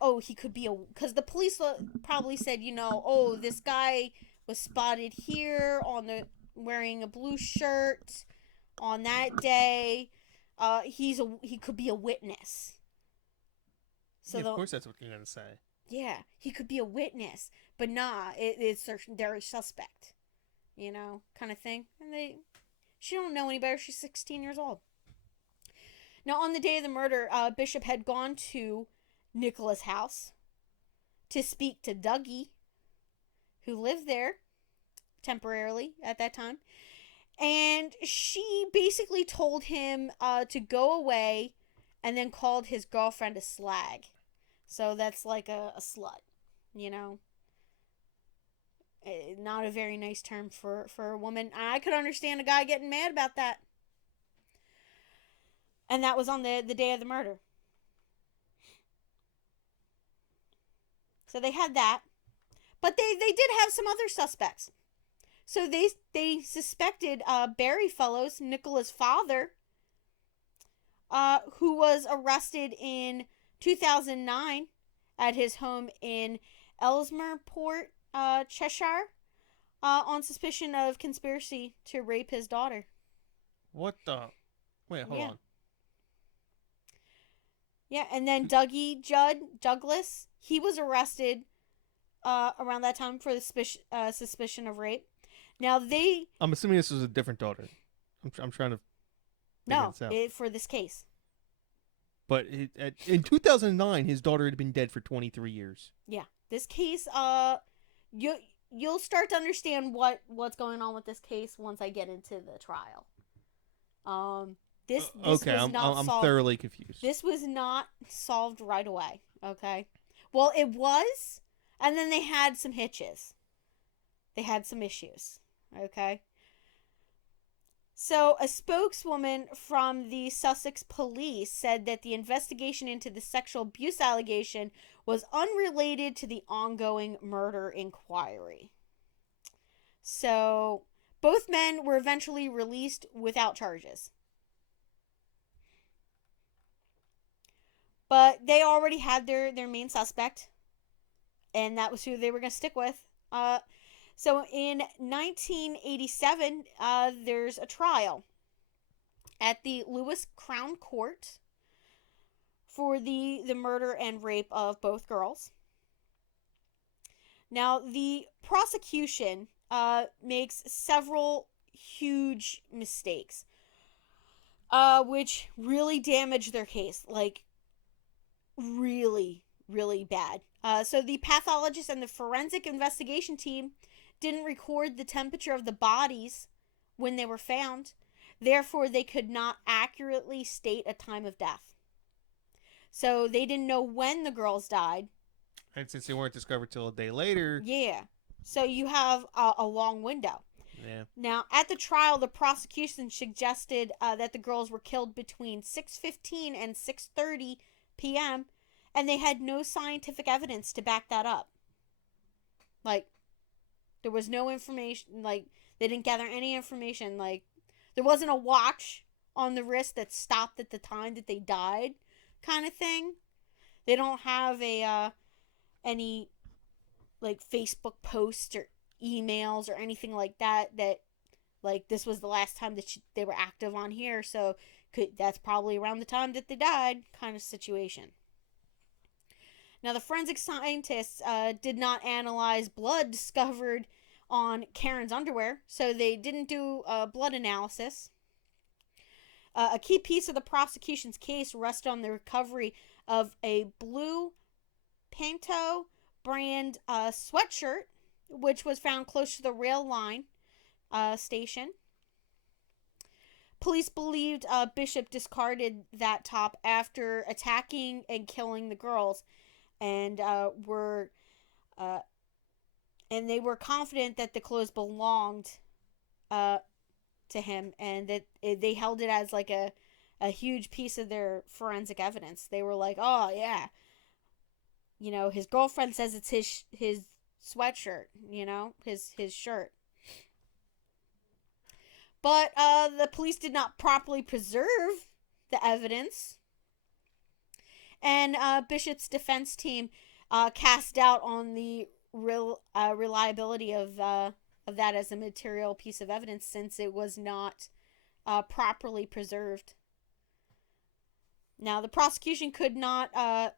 oh, he could be because the police probably said, oh, this guy was spotted here wearing a blue shirt on that day. He could be a witness. So yeah, of course that's what you're gonna say. Yeah, he could be a witness, but they're a suspect, kind of thing. And she don't know any better. She's 16 years old. Now, on the day of the murder, Bishop had gone to Nicola's house to speak to Dougie, who lived there temporarily at that time. And she basically told him to go away and then called his girlfriend a slag. So that's like a slut, Not a very nice term for a woman. I could understand a guy getting mad about that. And that was on the day of the murder. So they had that. But they did have some other suspects. So they suspected Barry Fellows, Nicola's father, who was arrested in 2009 at his home in Ellesmereport, Cheshire, on suspicion of conspiracy to rape his daughter. What the? Wait, hold on. Yeah, and then Dougie Douglas, he was arrested around that time for the suspicion of rape. Now I'm assuming this was a different daughter. I'm trying to. For this case. But in 2009, his daughter had been dead for 23 years. Yeah, this case, you'll start to understand what's going on with this case once I get into the trial. This okay, was not I'm solved. thoroughly confused. This was not solved right away. Okay, well it was, and then they had some hitches. They had some issues. Okay. So, a spokeswoman from the Sussex Police said that the investigation into the sexual abuse allegation was unrelated to the ongoing murder inquiry. So, both men were eventually released without charges. But they already had their main suspect, and that was who they were going to stick with. So in 1987, there's a trial at the Lewis Crown Court for the murder and rape of both girls. Now, the prosecution makes several huge mistakes, which really damage their case, really, really bad. So the pathologist and the forensic investigation team didn't record the temperature of the bodies when they were found. Therefore, they could not accurately state a time of death. So they didn't know when the girls died. And since they weren't discovered till a day later. Yeah. So you have a long window. Yeah. Now, at the trial, the prosecution suggested that the girls were killed between 6:15 and 6:30 p.m., and they had no scientific evidence to back that up. There was no information, they didn't gather any information, there wasn't a watch on the wrist that stopped at the time that they died, kind of thing. They don't have any, Facebook posts or emails or anything like that, this was the last time that they were active on here, so that's probably around the time that they died, kind of situation. Now, the forensic scientists did not analyze blood discovered on Karen's underwear, so they didn't do blood analysis. A key piece of the prosecution's case rested on the recovery of a blue Panto brand sweatshirt, which was found close to the rail line station. Police believed Bishop discarded that top after attacking and killing the girls, and they were confident that the clothes belonged to him, and that they held it as like a huge piece of their forensic evidence. They were like, "Oh yeah, his girlfriend says it's his sweatshirt, his shirt." But the police did not properly preserve the evidence, and Bishop's defense team cast doubt on the reliability of that as a material piece of evidence, since it was not properly preserved. Now, the prosecution could not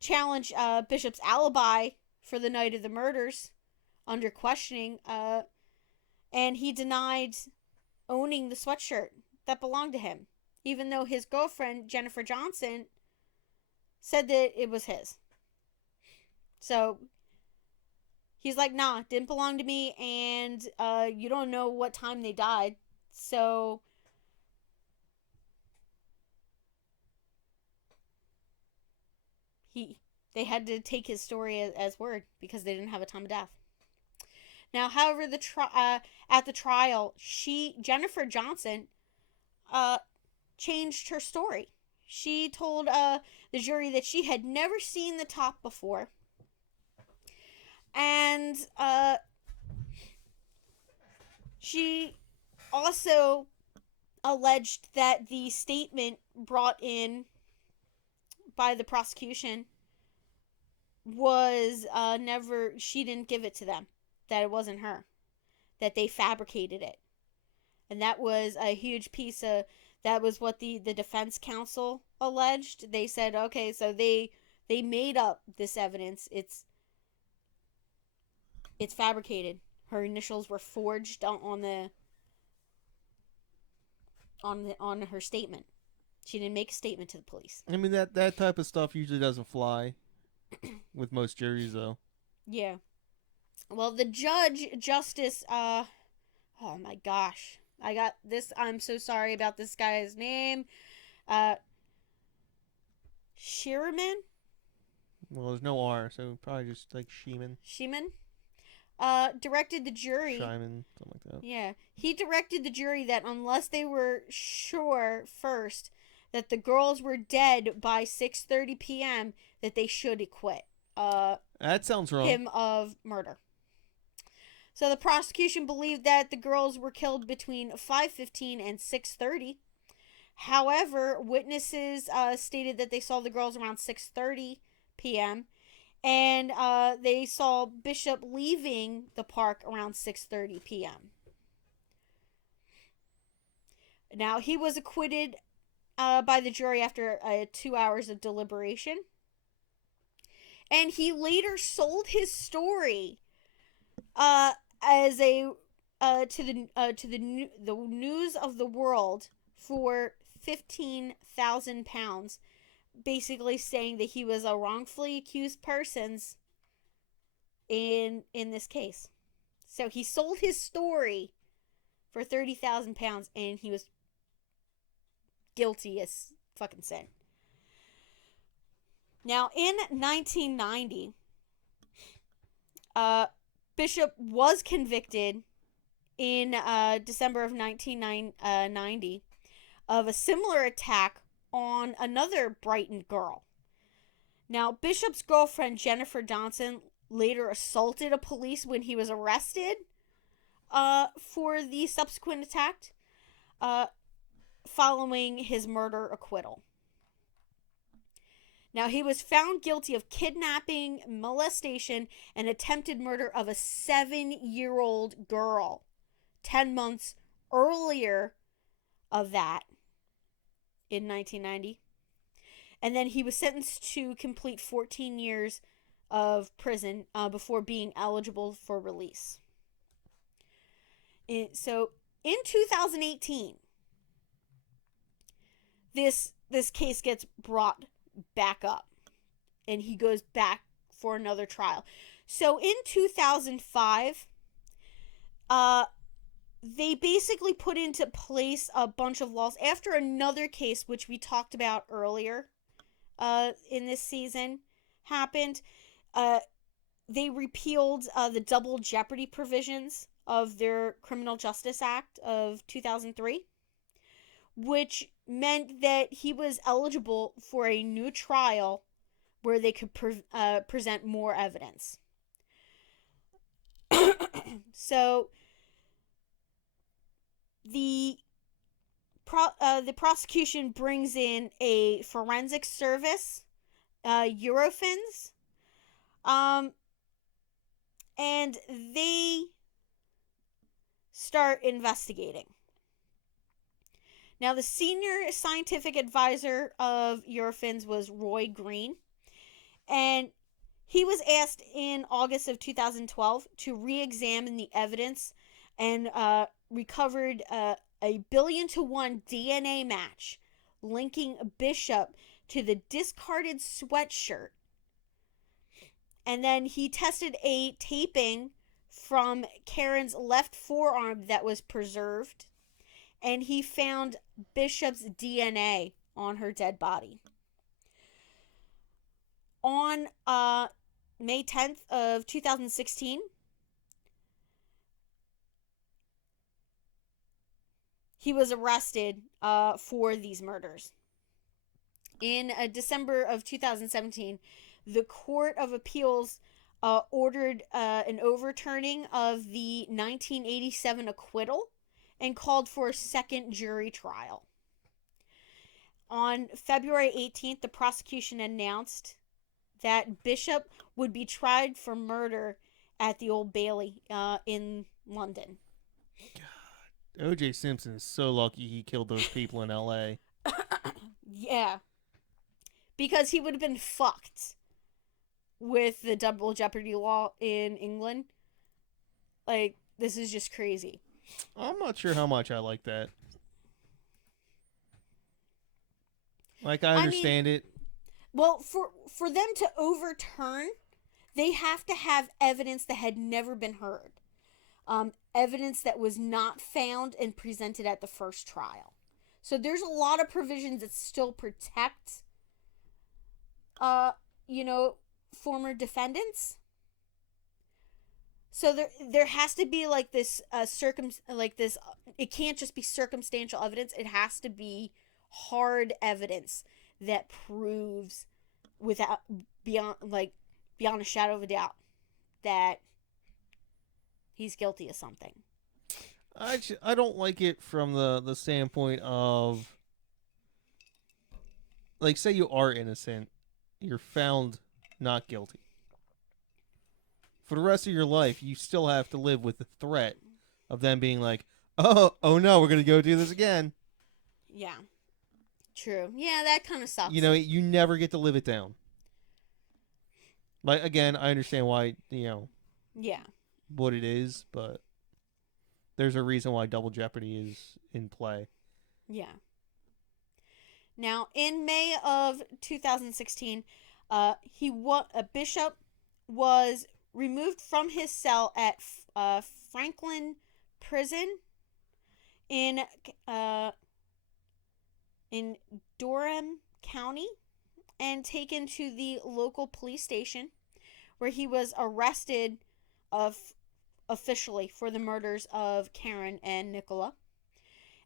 challenge Bishop's alibi for the night of the murders under questioning, and he denied owning the sweatshirt that belonged to him, even though his girlfriend, Jennifer Johnson, said that it was his. So he's like, nah, didn't belong to me, and you don't know what time they died, so they had to take his story as word because they didn't have a time of death. Now, however, at the trial, Jennifer Johnson, changed her story. She told the jury that she had never seen the top before, and she also alleged that the statement brought in by the prosecution was she didn't give it to them, that it wasn't her, that they fabricated it. And that was a huge piece of, that was what the defense counsel alleged. They said, okay, so they made up this evidence. It's fabricated. Her initials were forged on her statement. She didn't make a statement to the police. I mean, that type of stuff usually doesn't fly with most juries, though. Yeah. Well, the justice, oh my gosh. I got this. I'm so sorry about this guy's name. Shearman? Well, there's no R, so probably just like Sheeman. Directed the jury. Shyman, something like that. Yeah. He directed the jury that unless they were sure first that the girls were dead by 6:30 p.m., that they should acquit That sounds wrong. him of murder. So the prosecution believed that the girls were killed between 5:15 and 6:30. However, witnesses stated that they saw the girls around 6:30 p.m. and they saw Bishop leaving the park around 6:30 p.m. Now, he was acquitted by the jury after 2 hours of deliberation. And he later sold his story as a to the News of the World for £15,000, basically saying that he was a wrongfully accused person in this case. So he sold his story for £30,000, and he was guilty as fucking sin. Now, in 1990, Bishop was convicted in December of 1990 of a similar attack on another Brighton girl. Now, Bishop's girlfriend, Jennifer Johnson, later assaulted a police when he was arrested for the subsequent attack following his murder acquittal. Now, he was found guilty of kidnapping, molestation, and attempted murder of a 7-year-old girl 10 months earlier of that in 1990. And then he was sentenced to complete 14 years of prison before being eligible for release. So in 2018, this case gets brought back up, and he goes back for another trial. So in 2005, they basically put into place a bunch of laws after another case, which we talked about earlier in this season, happened. They repealed the double jeopardy provisions of their Criminal Justice Act of 2003, which meant that he was eligible for a new trial where they could present more evidence. So the prosecution brings in a forensic service, Eurofins, and they start investigating. Now, the senior scientific advisor of Eurofins was Roy Green, and he was asked in August of 2012 to re-examine the evidence and recovered a 1,000,000,000 DNA match linking Bishop to the discarded sweatshirt. And then he tested a taping from Karen's left forearm that was preserved, and he found Bishop's DNA on her dead body. On May 10th of 2016, he was arrested for these murders. In December of 2017, the Court of Appeals ordered an overturning of the 1987 acquittal and called for a second jury trial. On February 18th, the prosecution announced that Bishop would be tried for murder at the Old Bailey in London. God, O.J. Simpson is so lucky he killed those people in L.A. Yeah. Because he would have been fucked with the double jeopardy law in England. Like, this is just crazy. I'm not sure how much I like that. Like, I understand it. Well, for them to overturn, they have to have evidence that had never been heard. Evidence that was not found and presented at the first trial. So there's a lot of provisions that still protect, former defendants. So there has to be like this it can't just be circumstantial evidence. It has to be hard evidence that proves beyond a shadow of a doubt that he's guilty of something. I don't like it from the standpoint of, like, say you are innocent, you're found not guilty. For the rest of your life, you still have to live with the threat of them being like, oh no, we're going to go do this again. Yeah. True. Yeah, that kind of sucks. You never get to live it down. Like, again, I understand why, Yeah. what it is, but there's a reason why double jeopardy is in play. Yeah. Now, in May of 2016, Bishop was removed from his cell at Franklin Prison in Durham County and taken to the local police station, where he was arrested officially for the murders of Karen and Nicola.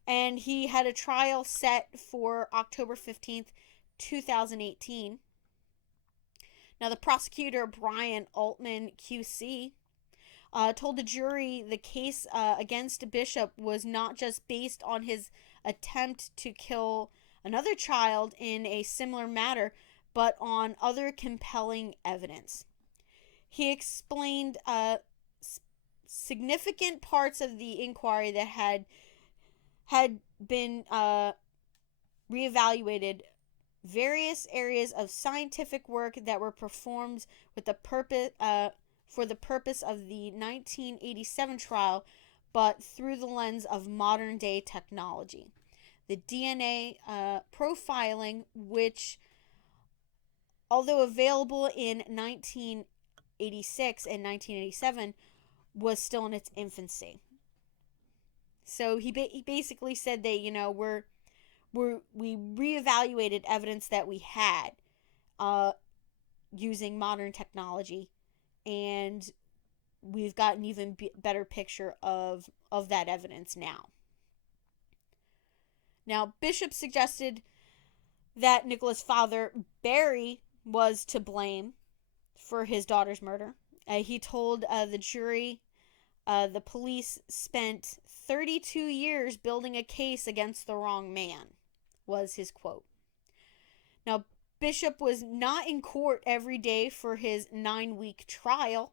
And he had a trial set for October 15th, 2018. Now, the prosecutor, Brian Altman, QC, told the jury the case against Bishop was not just based on his attempt to kill another child in a similar matter, but on other compelling evidence. He explained significant parts of the inquiry that had been reevaluated various areas of scientific work that were performed with the purpose for the purpose of the 1987 trial, but through the lens of modern day technology. The DNA profiling, which, although available in 1986 and 1987, was still in its infancy. So he basically said that, we reevaluated evidence that we had using modern technology, and we've got an even better picture of that evidence now. Now, Bishop suggested that Nicola's father, Barry, was to blame for his daughter's murder. He told the jury the police spent 32 years building a case against the wrong man, was his quote. Now, Bishop was not in court every day for his 9-week trial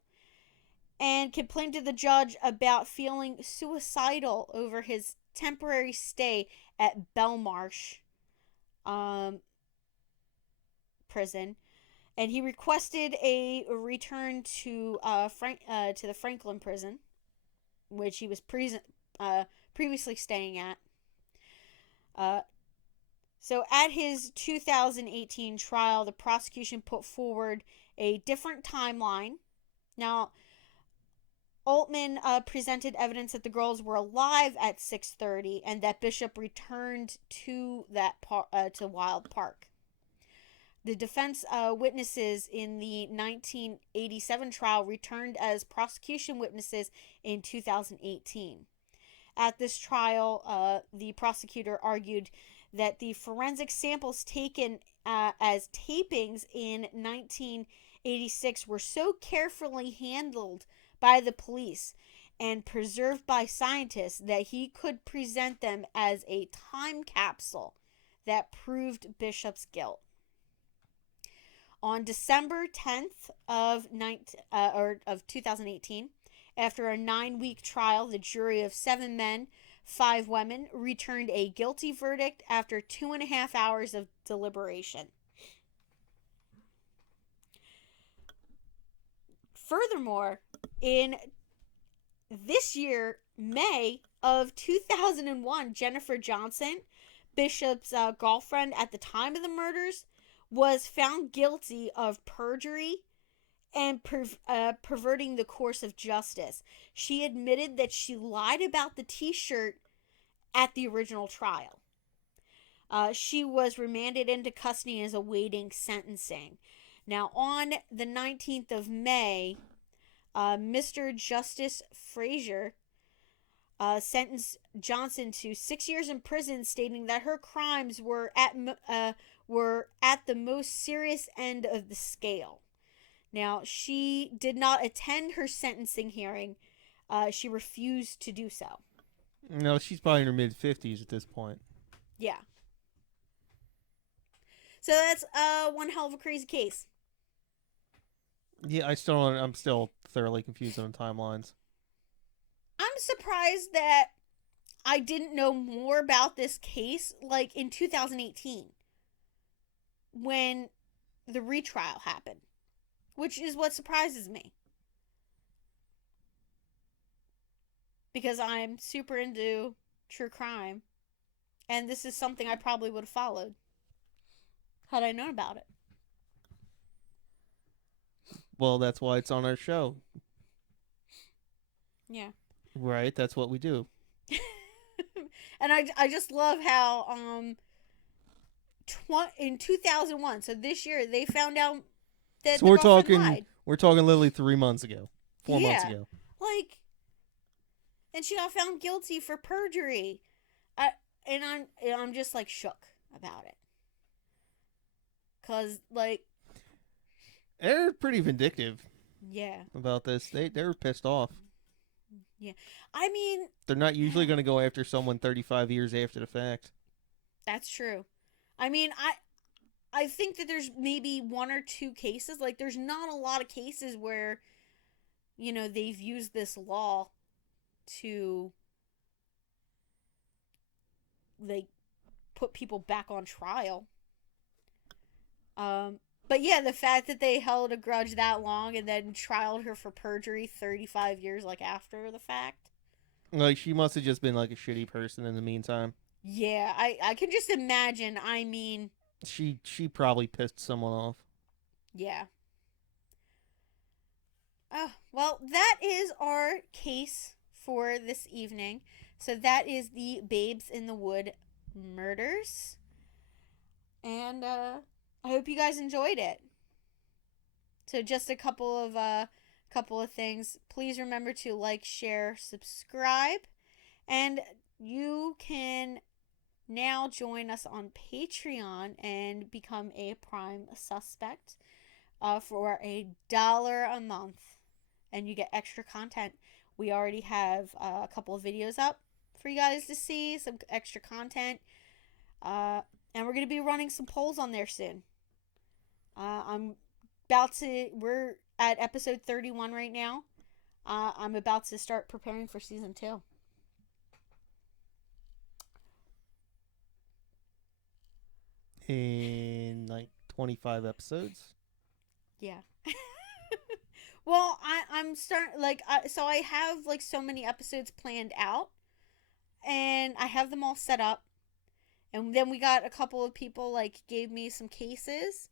and complained to the judge about feeling suicidal over his temporary stay at Belmarsh prison, and he requested a return to the Franklin prison, which he was previously staying at. So at his 2018 trial, the prosecution put forward a different timeline. Now, Altman presented evidence that the girls were alive at 6:30 and that Bishop returned to to Wild Park. The defense witnesses in the 1987 trial returned as prosecution witnesses in 2018. At this trial, the prosecutor argued that the forensic samples taken as tapings in 1986 were so carefully handled by the police and preserved by scientists that he could present them as a time capsule that proved Bishop's guilt. On December 10th of 2018, after a 9-week trial, the jury of 7 men, 5 women returned a guilty verdict after 2.5 hours of deliberation. Furthermore, in this year, May of 2001, Jennifer Johnson, Bishop's girlfriend at the time of the murders, was found guilty of perjury and perverting the course of justice. She admitted that she lied about the t-shirt at the original trial. She was remanded into custody and is awaiting sentencing. Now, on the 19th of May, Mr. Justice Frazier sentenced Johnson to 6 years in prison, stating that her crimes were at the most serious end of the scale. Now, she did not attend her sentencing hearing. She refused to do so. No, she's probably in her mid-50s at this point. Yeah. So that's one hell of a crazy case. Yeah, I'm still thoroughly confused on the timelines. I'm surprised that I didn't know more about this case like in 2018 when the retrial happened, which is what surprises me. Because I'm super into true crime, and this is something I probably would have followed had I known about it. Well, that's why it's on our show. Yeah. Right, that's what we do. And I just love how in 2001, so this year, they found out that So the girlfriend lied. We're talking literally 3 months ago. 4 months ago. Like, and she got found guilty for perjury. I'm just like shook about it. 'Cause like, they're pretty vindictive. Yeah. About this. They were pissed off. Yeah. I mean, they're not usually going to go after someone 35 years after the fact. That's true. I mean, I think that there's maybe 1 or 2 cases. Like, there's not a lot of cases where, they've used this law to, like, put people back on trial. But yeah, the fact that they held a grudge that long and then trialed her for perjury 35 years like after the fact. Like she must have just been like a shitty person in the meantime. Yeah, I can just imagine. I mean, She probably pissed someone off. yeah. Well, that is our case for this evening. So that is the Babes in the Wood murders. And I hope you guys enjoyed it. So just a couple of things. Please remember to like, share, subscribe, and you can now join us on Patreon and become a Prime Suspect for $1 a month, and you get extra content. We already have a couple of videos up for you guys to see, some extra content, and we're gonna be running some polls on there soon. I'm about to. We're at episode 31 right now. I'm about to start preparing for season 2. In like 25 episodes. Yeah. Well, I'm starting like so I have like so many episodes planned out, and I have them all set up, and then we got a couple of people like gave me some cases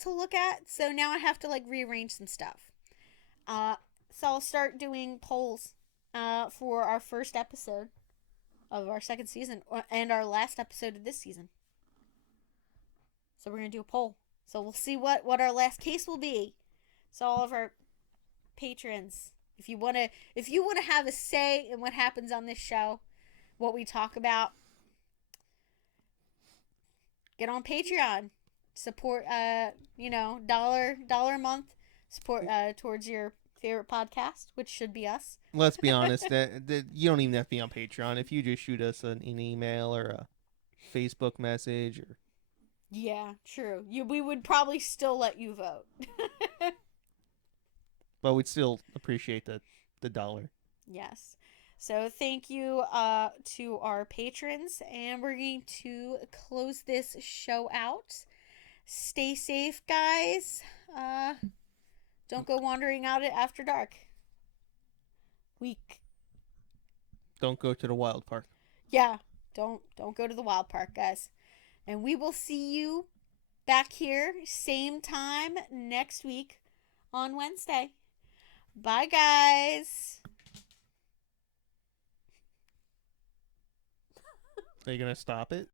to look at, so now I have to like rearrange some stuff. Uh, so I'll start doing polls for our first episode of our second season and our last episode of this season. So we're gonna do a poll. So we'll see what our last case will be. So all of our patrons, if you wanna have a say in what happens on this show, what we talk about, get on Patreon. Support dollar a month. Support towards your favorite podcast, which should be us. Let's be honest, that you don't even have to be on Patreon. If you just shoot us an email or a Facebook message, or Yeah, true. We would probably still let you vote. but we'd still appreciate the dollar. Yes. So thank you to our patrons, and we're going to close this show out. Stay safe, guys. Don't go wandering out after dark. Week. Don't go to the wild park. Yeah, don't go to the wild park, guys. And we will see you back here same time next week on Wednesday. Bye, guys. Are you gonna stop it?